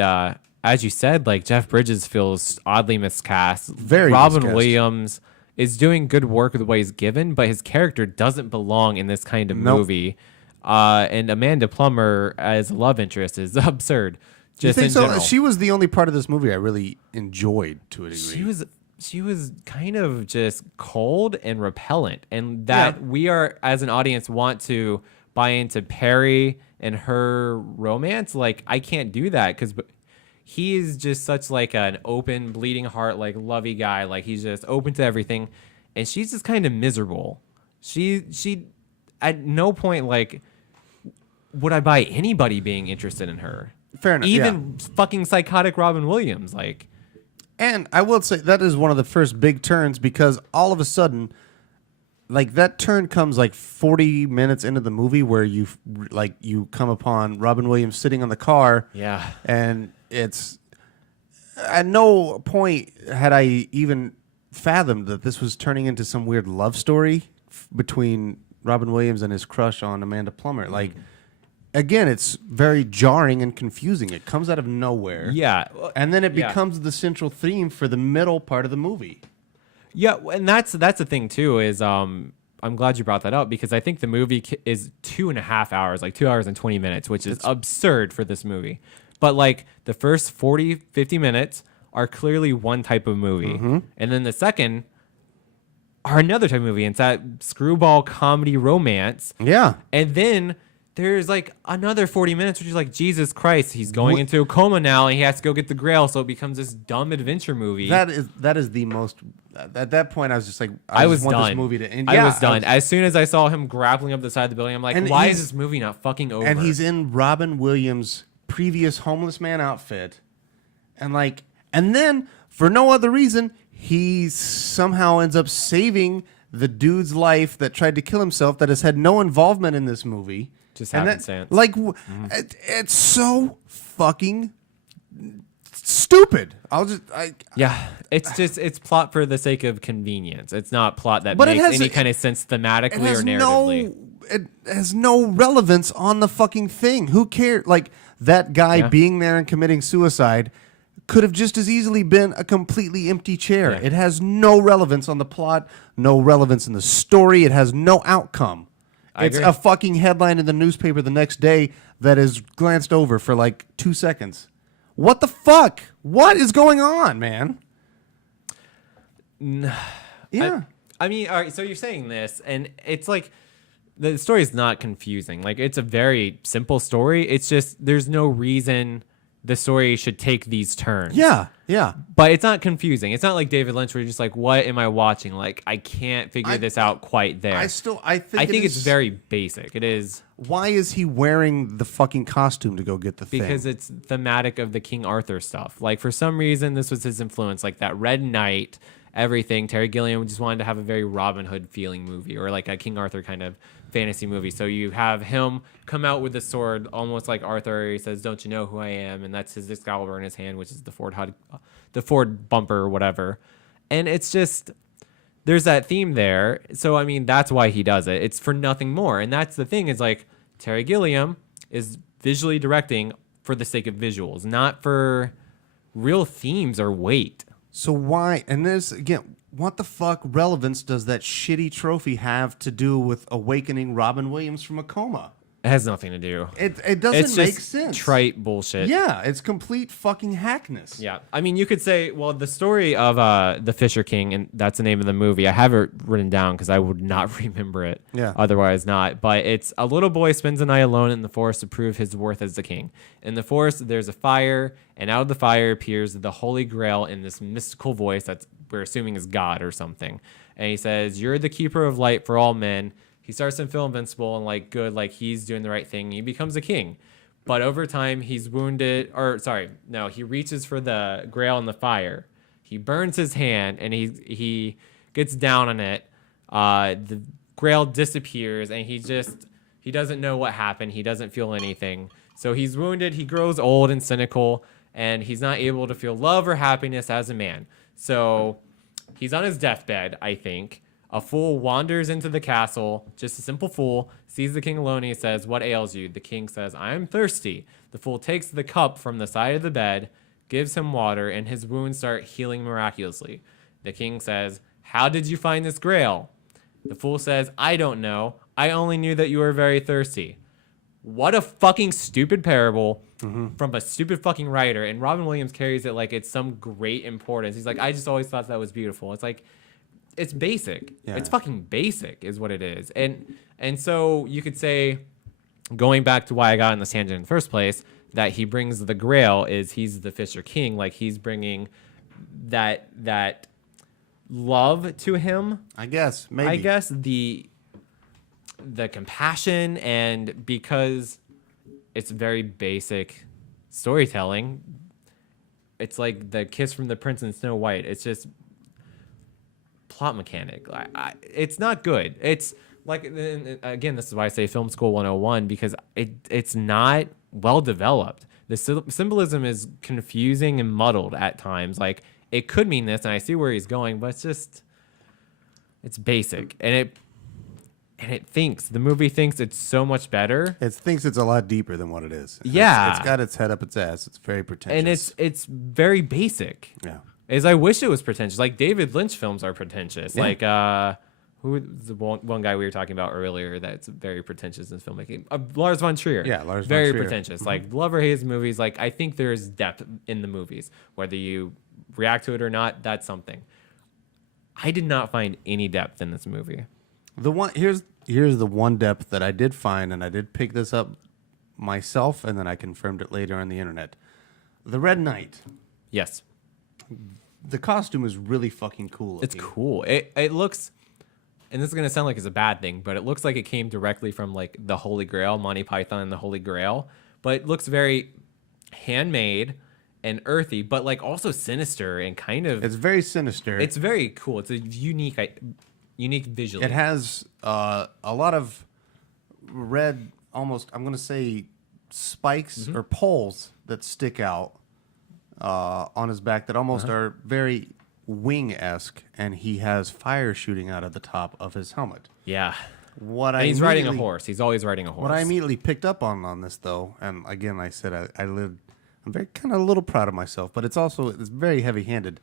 as you said, like Jeff Bridges feels oddly miscast. Robin miscast. Williams is doing good work with what he's given, but his character doesn't belong in this kind of movie. And Amanda Plummer as a love interest is absurd. Just in general. She was the only part of this movie I really enjoyed to a degree. She was kind of just cold and repellent, and that we are, as an audience, want to buy into Perry and her romance. Like, I can't do that because he is just such like an open, bleeding heart, like lovey guy. Like he's just open to everything, and she's just kind of miserable. She at no point like would I buy anybody being interested in her. Fair enough. Even fucking psychotic Robin Williams, like. And I will say that is one of the first big turns because all of a sudden, like that turn comes like 40 minutes into the movie where you come upon Robin Williams sitting on the car. Yeah. And it's at no point had I even fathomed that this was turning into some weird love story between Robin Williams and his crush on Amanda Plummer. Like, again, it's very jarring and confusing. It comes out of nowhere. Yeah. And then it becomes the central theme for the middle part of the movie. Yeah, and that's the thing, too, is I'm glad you brought that up because I think the movie is 2.5 hours, like 2 hours and 20 minutes, which is absurd for this movie. But, like, the first 40, 50 minutes are clearly one type of movie. Mm-hmm. And then the second are another type of movie. It's that screwball comedy romance. Yeah. And then there's like another 40 minutes, which is like, Jesus Christ, he's going into a coma now and he has to go get the grail. So it becomes this dumb adventure movie. That is the most, at that point, I was just like, I was want done. This movie to end. I was done. As soon as I saw him grappling up the side of the building, I'm like, why is this movie not fucking over? And he's in Robin Williams' previous homeless man outfit. And then for no other reason, he somehow ends up saving the dude's life that tried to kill himself that has had no involvement in this movie. Just happenstance. It's so fucking stupid. It's plot for the sake of convenience. It's not plot that makes any kind of sense thematically or narratively. It has no relevance on the fucking thing. Who cares? Like, that guy being there and committing suicide could have just as easily been a completely empty chair. It has no relevance on the plot, no relevance in the story. It has no outcome. It's agree. a fucking headline in the newspaper the next day that is glanced over for like 2 seconds. What the fuck? What is going on, man? Yeah. I mean, all right, so you're saying this, and it's like the story is not confusing. Like, it's a very simple story. It's just there's no reason the story should take these turns. Yeah. But it's not confusing. It's not like David Lynch where you're just like, what am I watching? Like, I can't figure this out quite there. I think it's very basic. It is. Why is he wearing the fucking costume to go get the thing? Because it's thematic of the King Arthur stuff. Like, for some reason, this was his influence. Like, that Red Knight, everything. Terry Gilliam just wanted to have a very Robin Hood feeling movie, or like a King Arthur kind of fantasy movie. So you have him come out with a sword, almost like Arthur. He says, "Don't you know who I am?" And that's his Excalibur in his hand, which is the Ford bumper or whatever. And it's just, there's that theme there. So, I mean, that's why he does it. It's for nothing more. And that's the thing, is like, Terry Gilliam is visually directing for the sake of visuals, not for real themes or weight. So why? And this again, what the fuck relevance does that shitty trophy have to do with awakening Robin Williams from a coma? It has nothing to do. It doesn't It's make just sense. trite bullshit. Yeah, it's complete fucking hackness. Yeah. I mean, you could say, well, the story of the Fisher King, and that's the name of the movie. I have it written down because I would not remember it. Yeah. Otherwise not. But it's a little boy spends a night alone in the forest to prove his worth as the king. In the forest, there's a fire, and out of the fire appears the Holy Grail in this mystical voice that's we're assuming is God or something. And he says, "You're the keeper of light for all men." He starts to feel invincible and like good, like he's doing the right thing. He becomes a king. But over time, he's wounded, he reaches for the grail in the fire. He burns his hand and he gets down on it. The grail disappears and he doesn't know what happened. He doesn't feel anything. So he's wounded. He grows old and cynical, and he's not able to feel love or happiness as a man. So he's on his deathbed, I think. A fool wanders into the castle, just a simple fool, sees the king alone, and he says, "What ails you?" The king says, "I am thirsty." The fool takes the cup from the side of the bed, gives him water, and his wounds start healing miraculously. The king says, "How did you find this grail?" The fool says, "I don't know. I only knew that you were very thirsty." What a fucking stupid parable from a stupid fucking writer. And Robin Williams carries it like it's some great importance. He's like, "I just always thought that was beautiful." It's like, it's basic. Yeah. It's fucking basic is what it is. And so you could say, going back to why I got in this tangent in the first place, that he brings the grail is he's the Fisher King. Like, he's bringing that love to him. I guess, maybe. I guess the compassion, and because it's very basic storytelling, it's like the kiss from the prince in Snow White. It's just plot mechanic. It's not good. It's like, again, this is why I say film school 101, because it's not well developed. The symbolism is confusing and muddled at times. Like, it could mean this, and I see where he's going, but it's basic, and the movie thinks it's so much better. It thinks it's a lot deeper than what it is. Yeah. It's got its head up its ass. It's very pretentious. And it's very basic. Yeah. Is I wish it was pretentious. Like, David Lynch films are pretentious. Yeah. Like, who was the one guy we were talking about earlier that's very pretentious in filmmaking? Lars von Trier. Yeah, Lars von very Trier. pretentious. Like, love or hate his movies. Like, I think there's depth in the movies. Whether you react to it or not, that's something. I did not find any depth in this movie. Here's the one depth that I did find, and I did pick this up myself, and then I confirmed it later on the internet. The Red Knight. Yes. The costume is really fucking cool. It's cool. It looks, and this is going to sound like it's a bad thing, but it looks like it came directly from like the Holy Grail, Monty Python and the Holy Grail. But it looks very handmade and earthy, but like also sinister and kind of. It's very sinister. It's very cool. It's a unique visually. It has a lot of red, almost, I'm going to say, spikes or poles that stick out on his back that almost are very wing-esque, and he has fire shooting out of the top of his helmet. Yeah. And he's riding a horse. He's always riding a horse. What I immediately picked up on this, though, and again, I said I'm very kind of a little proud of myself, but it's very heavy-handed.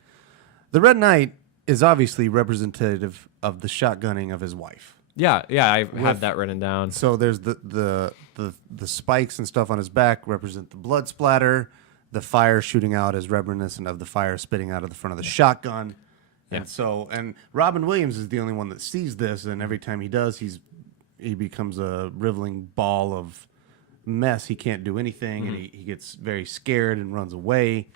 The Red Knight is obviously representative of the shotgunning of his wife. Yeah, I have that written down. So there's the spikes and stuff on his back represent the blood splatter. The fire shooting out is reminiscent of the fire spitting out of the front of the shotgun. Yeah. And Robin Williams is the only one that sees this, and every time he does, he becomes a riveling ball of mess. He can't do anything, and he gets very scared and runs away.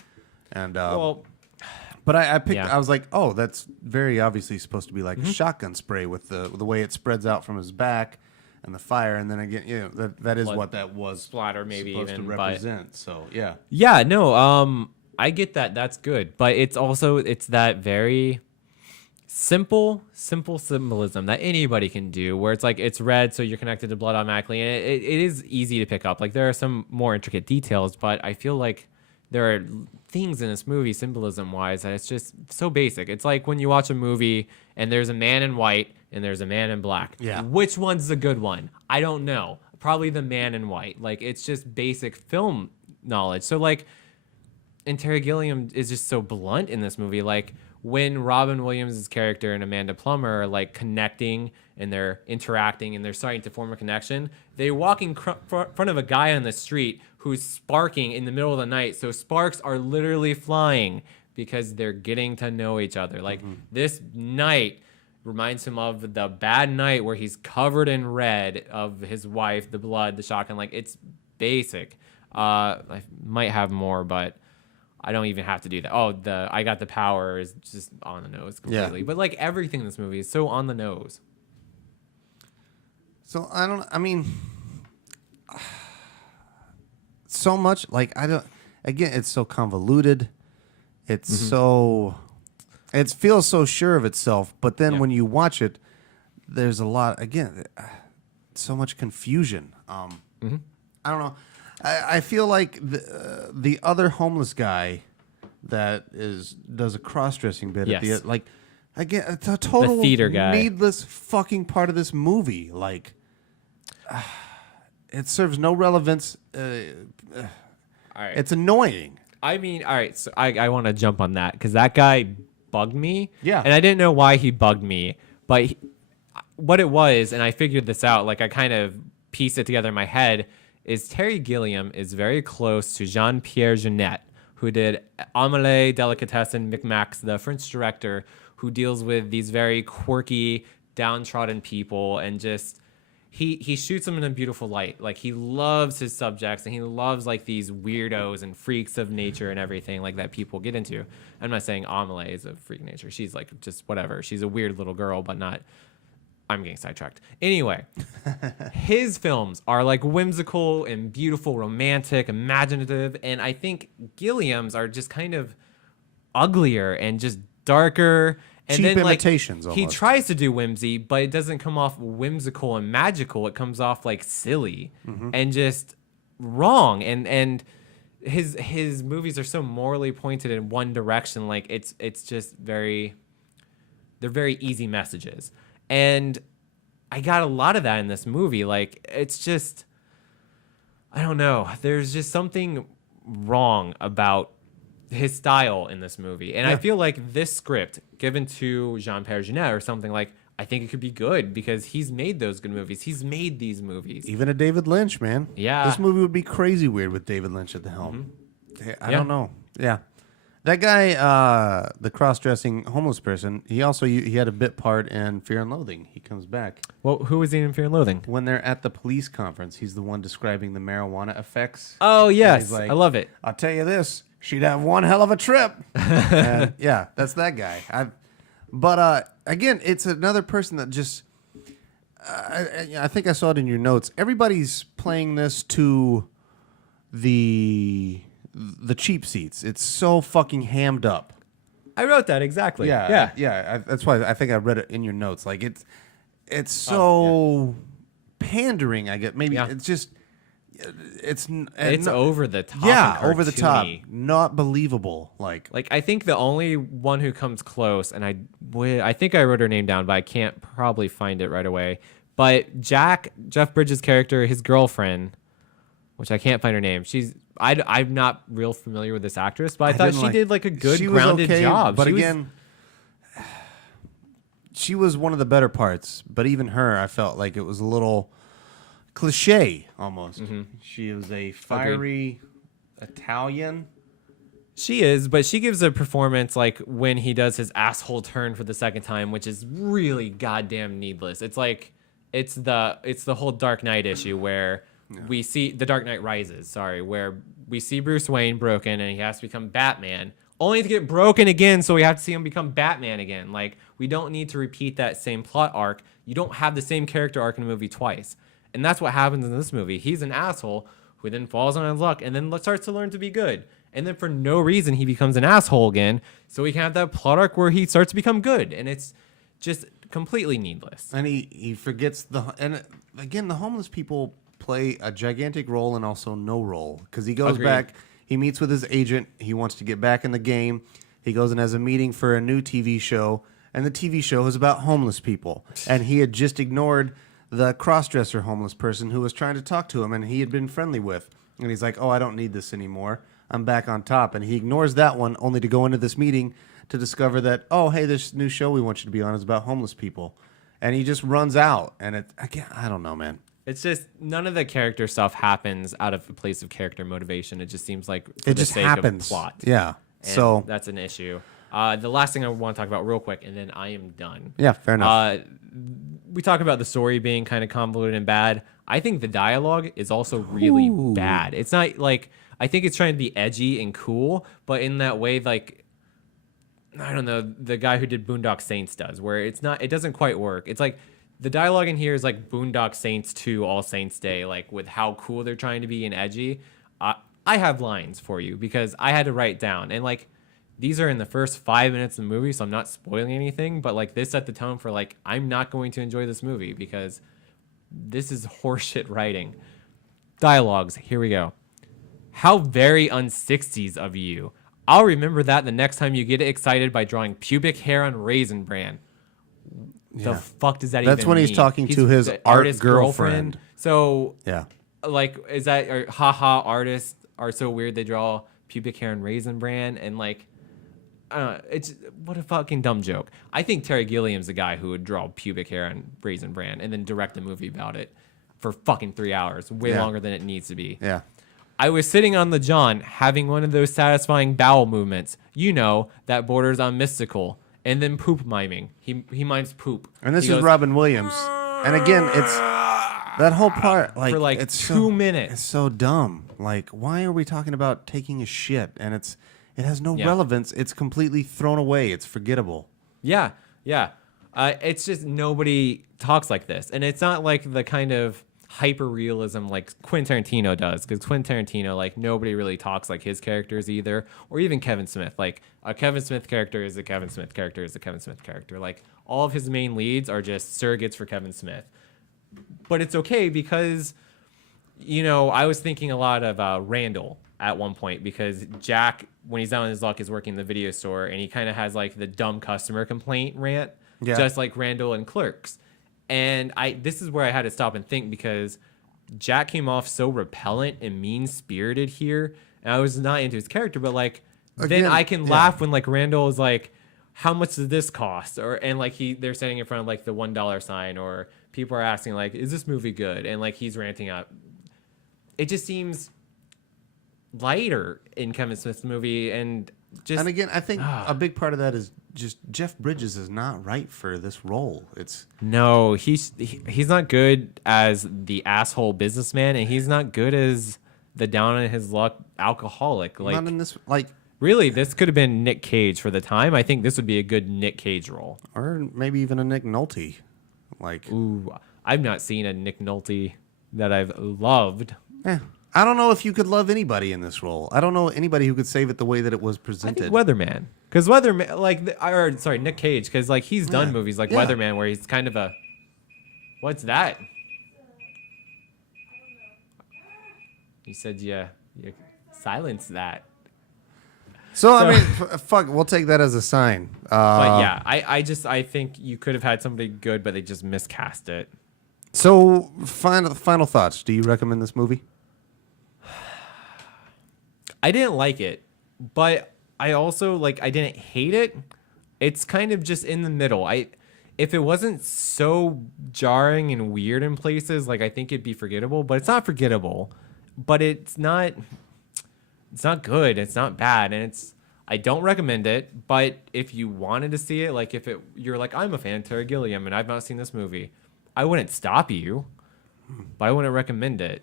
And but I picked. Yeah. I was like, oh, that's very obviously supposed to be like a shotgun spray with the way it spreads out from his back and the fire. And then again, that is Blood what that was splatter maybe supposed even, to but- represent. So yeah. Yeah, no, I get that. That's good. But it's that very simple symbolism that anybody can do, where it's like it's red, so you're connected to blood automatically. And it is easy to pick up. Like there are some more intricate details, but I feel like there are things in this movie, symbolism wise, that it's just so basic. It's like when you watch a movie and there's a man in white and there's a man in black. Yeah. Which one's the good one? I don't know. Probably the man in white. Like it's just basic film knowledge. So like, and Terry Gilliam is just so blunt in this movie. Like when Robin Williams' character and Amanda Plummer are like connecting and they're interacting and they're starting to form a connection, they walk in front of a guy on the street who's sparking in the middle of the night. So sparks are literally flying because they're getting to know each other. Like this night reminds him of the bad night where he's covered in red of his wife, the blood, the shotgun. Like it's basic. I might have more, but I don't even have to do that. Oh, I got the power is just on the nose completely. Yeah. But like everything in this movie is so on the nose. So so much like it's so convoluted. It's so, it feels so sure of itself. But then when you watch it, there's a lot, again, so much confusion. I don't know. I feel like the other homeless guy that does a cross-dressing bit at the Yes. end, like, again, it's a total The theater guy. needless fucking part of this movie. Like, it serves no relevance. All right. It's annoying. I mean, all right, so I want to jump on that because that guy bugged me. Yeah. And I didn't know why he bugged me, but what it was, and I figured this out, like I kind of pieced it together in my head, is Terry Gilliam is very close to Jean-Pierre Jeunet, who did Amelie, Delicatessen, Micmacs, the French director, who deals with these very quirky, downtrodden people and just... He shoots them in a beautiful light. Like he loves his subjects and he loves like these weirdos and freaks of nature and everything like that people get into. I'm not saying Amelie is a freak of nature. She's like just whatever. She's a weird little girl, but not. I'm getting sidetracked. Anyway, his films are like whimsical and beautiful, romantic, imaginative, and I think Gilliam's are just kind of uglier and just darker. And Cheap then, like, imitations, he almost. tries to do whimsy, but it doesn't come off whimsical and magical. It comes off like silly and just wrong. And his movies are so morally pointed in one direction. Like it's just they're very easy messages. And I got a lot of that in this movie. Like it's just, I don't know. There's just something wrong about his style in this movie. And I feel like this script given to Jean-Pierre Jeunet or something, like I think it could be good because he's made those good movies. He's made these movies. Even a David Lynch, man. Yeah. This movie would be crazy weird with David Lynch at the helm. I Yeah. don't know. Yeah. That guy, the cross-dressing homeless person, he had a bit part in Fear and Loathing. He comes back. Well, who was he in Fear and Loathing? When they're at the police conference, he's the one describing the marijuana effects. Oh, And yes. he's like, I love it. I'll tell you this, she'd have one hell of a trip. And, yeah, that's that guy. But again, it's another person that just, I think I saw it in your notes. Everybody's playing this to the cheap seats. It's so fucking hammed up. I wrote that exactly. Yeah. That's why I think I read it in your notes. Like it's so pandering. I get maybe it's just it's over the top. Yeah, and over the top, cartoony. not believable. Like I think the only one who comes close, and I think I wrote her name down, but I can't probably find it right away. But Jeff Bridges' character, his girlfriend, which I can't find her name. I'm not real familiar with this actress, but I thought she did like a good she was grounded okay, job. But She was- again, she was one of the better parts, but even her, I felt like it was a little cliche almost. She was a fiery Italian. She is, but she gives a performance like when he does his asshole turn for the second time, which is really goddamn needless. It's like it's the whole Dark Knight issue where we see the Dark Knight Rises, where we see Bruce Wayne broken and he has to become Batman, only to get broken again, so we have to see him become Batman again. Like, we don't need to repeat that same plot arc. You don't have the same character arc in a movie twice. And that's what happens in this movie. He's an asshole who then falls on his luck and then starts to learn to be good. And then for no reason, he becomes an asshole again. So we can have that plot arc where he starts to become good. And it's just completely needless. And he forgets and again, the homeless people play a gigantic role and also no role. Because he goes back, he meets with his agent. He wants to get back in the game. He goes and has a meeting for a new TV show. And the TV show is about homeless people. And he had just ignored the cross-dresser homeless person who was trying to talk to him and he had been friendly with. And he's like, oh, I don't need this anymore. I'm back on top. And he ignores that one only to go into this meeting to discover that, oh, hey, this new show we want you to be on is about homeless people. And he just runs out. And I don't know, man. It's just none of the character stuff happens out of a place of character motivation. It just seems like for it the just sake happens. Of plot. Yeah. And so that's an issue. The last thing I want to talk about real quick, and then I am done. Yeah, fair enough. We talk about the story being kind of convoluted and bad. I think the dialogue is also really bad. It's not like, I think it's trying to be edgy and cool, but in that way, like, I don't know, the guy who did Boondock Saints does, where it doesn't quite work. It's like the dialogue in here is like Boondock Saints 2 All Saints Day, like with how cool they're trying to be and edgy. I have lines for you because I had to write down, and like, these are in the first 5 minutes of the movie, so I'm not spoiling anything, but like this set the tone for like, I'm not going to enjoy this movie because this is horseshit writing. Dialogues, here we go. How very un-60s of you. I'll remember that the next time you get excited by drawing pubic hair on Raisin Bran. The fuck does that even mean? That's when he's talking to his art girlfriend. So, yeah. Like, is that, or, haha, artists are so weird they draw pubic hair on Raisin Bran, and like, it's what a fucking dumb joke. I think Terry Gilliam's the guy who would draw pubic hair on Raisin Bran and then direct a movie about it for fucking 3 hours, way longer than it needs to be. Yeah. I was sitting on the John having one of those satisfying bowel movements, that borders on mystical, and then poop miming. He mimes poop. And this is Robin Williams. And again, it's that whole part, like, for like it's 2 minutes. It's so dumb. Like, why are we talking about taking a shit? And it has no relevance. It's completely thrown away. It's forgettable. Yeah. It's just nobody talks like this. And it's not like the kind of hyper realism like Quentin Tarantino does, because Quentin Tarantino, like, nobody really talks like his characters either, or even Kevin Smith. Like, a Kevin Smith character is a Kevin Smith character is a Kevin Smith character. Like, all of his main leads are just surrogates for Kevin Smith. But it's okay because, I was thinking a lot of Randall at one point, because Jack, when he's down on his luck, is working in the video store, and he kind of has like the dumb customer complaint rant, just like Randall and Clerks. And this is where I had to stop and think, because Jack came off so repellent and mean-spirited here, and I was not into his character, but like, then I can laugh when like Randall is like, how much does this cost? And like they're standing in front of like the $1 sign, or people are asking like, is this movie good? And like he's ranting out. It just seems lighter in Kevin Smith's movie, and again, I think a big part of that is just Jeff Bridges is not right for this role. He's not good as the asshole businessman, and he's not good as the down on his luck alcoholic. Like, not in this, like, really, this could have been Nick Cage for the time. I think this would be a good Nick Cage role, or maybe even a Nick Nolte. Like, ooh, I've not seen a Nick Nolte that I've loved. I don't know if you could love anybody in this role. I don't know anybody who could save it the way that it was presented. I think Weatherman, because Nick Cage, because like he's done movies like Weatherman where he's kind of a, what's that? You said you silence that. So I mean, fuck, we'll take that as a sign. But yeah, I think you could have had somebody good, but they just miscast it. So final thoughts. Do you recommend this movie? I didn't like it, but I also I didn't hate it. It's kind of just in the middle. if it wasn't so jarring and weird in places, like I think it'd be forgettable. But it's not forgettable. But it's not good. It's not bad, and I don't recommend it. But if you wanted to see it, like you're like, I'm a fan of Terry Gilliam and I've not seen this movie, I wouldn't stop you, but I wouldn't recommend it.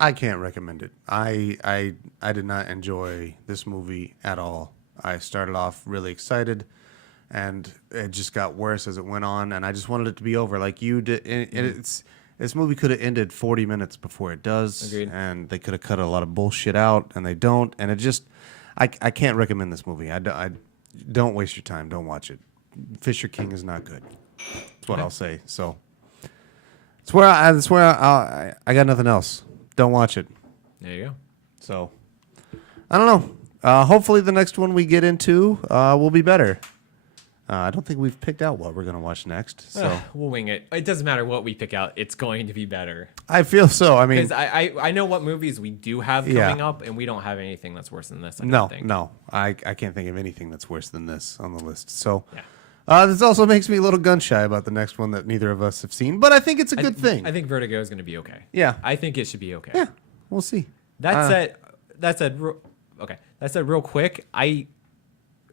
I can't recommend it. I did not enjoy this movie at all. I started off really excited, and it just got worse as it went on, and I just wanted it to be over. Like you did. This movie could have ended 40 minutes before it does. Agreed. And they could have cut a lot of bullshit out, and they don't. And it just, I can't recommend this movie. I don't waste your time. Don't watch it. Fisher King is not good. That's what I'll say. So that's where I got nothing else. Don't watch it. There you go. So I don't know. Hopefully the next one we get into will be better. I don't think we've picked out what we're going to watch next. So We'll wing it. It doesn't matter what we pick out. It's going to be better. I feel so. I mean, Because I know what movies we do have coming up, and we don't have anything that's worse than this. I don't think. no. I can't think of anything that's worse than this on the list. So this also makes me a little gun shy about the next one that neither of us have seen, but I think it's a good thing. I think Vertigo is going to be okay. Yeah. I think it should be okay. Yeah, we'll see. That said, real quick,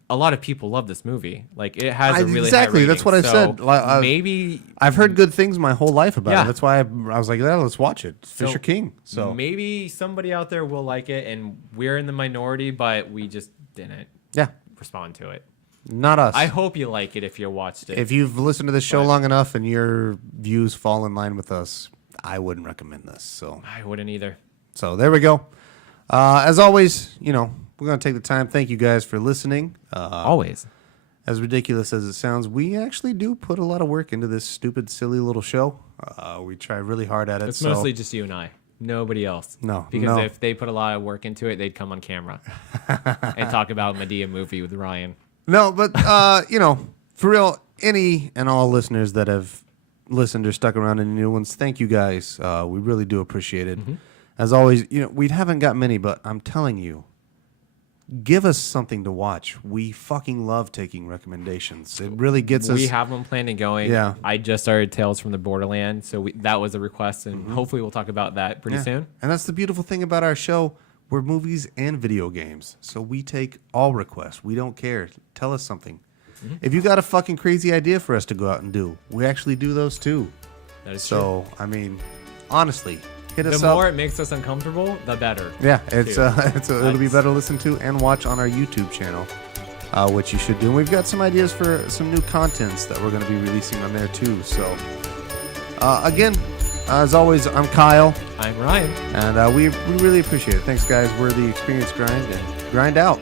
a lot of people love this movie. Like, it has a really high rating. That's what I said. Maybe I've heard good things my whole life about Yeah. it. That's why I was like, yeah, let's watch it. It's Fisher King. So maybe somebody out there will like it, and we're in the minority, but we just didn't yeah, respond to it. not us. I hope you like it if you watched it. If you've listened to this show long enough and your views fall in line with us, I wouldn't recommend this. So I wouldn't either. there we go. As always, we're going to take the time. Thank you guys for listening. Always. As ridiculous as it sounds, we actually do put a lot of work into this stupid, silly little show. We try really hard at it. It's mostly just you and I. Nobody else. No, Because no. if they put a lot of work into it, they'd come on camera and talk about Medea movie with Ryan. No, but, for real, any and all listeners that have listened or stuck around in new ones, thank you guys. We really do appreciate it. Mm-hmm. As always, we haven't got many, but I'm telling you, give us something to watch. We fucking love taking recommendations. It really gets us. We have one planned and going. Yeah. I just started Tales from the Borderland, so that was a request, and hopefully we'll talk about that pretty soon. And that's the beautiful thing about our show. We're movies and video games. So we take all requests. We don't care. Tell us something. If you got a fucking crazy idea for us to go out and do, we actually do those too. That is true. So, I mean, honestly, hit us The up. more it makes us uncomfortable, the better. Yeah, too. it'll be better to listen to and watch on our YouTube channel, which you should do. And we've got some ideas for some new contents that we're going to be releasing on there too. So, again, as always, I'm Kyle, I'm Ryan. and we really appreciate it. Thanks, guys. We're the Experience Grind, and grind out.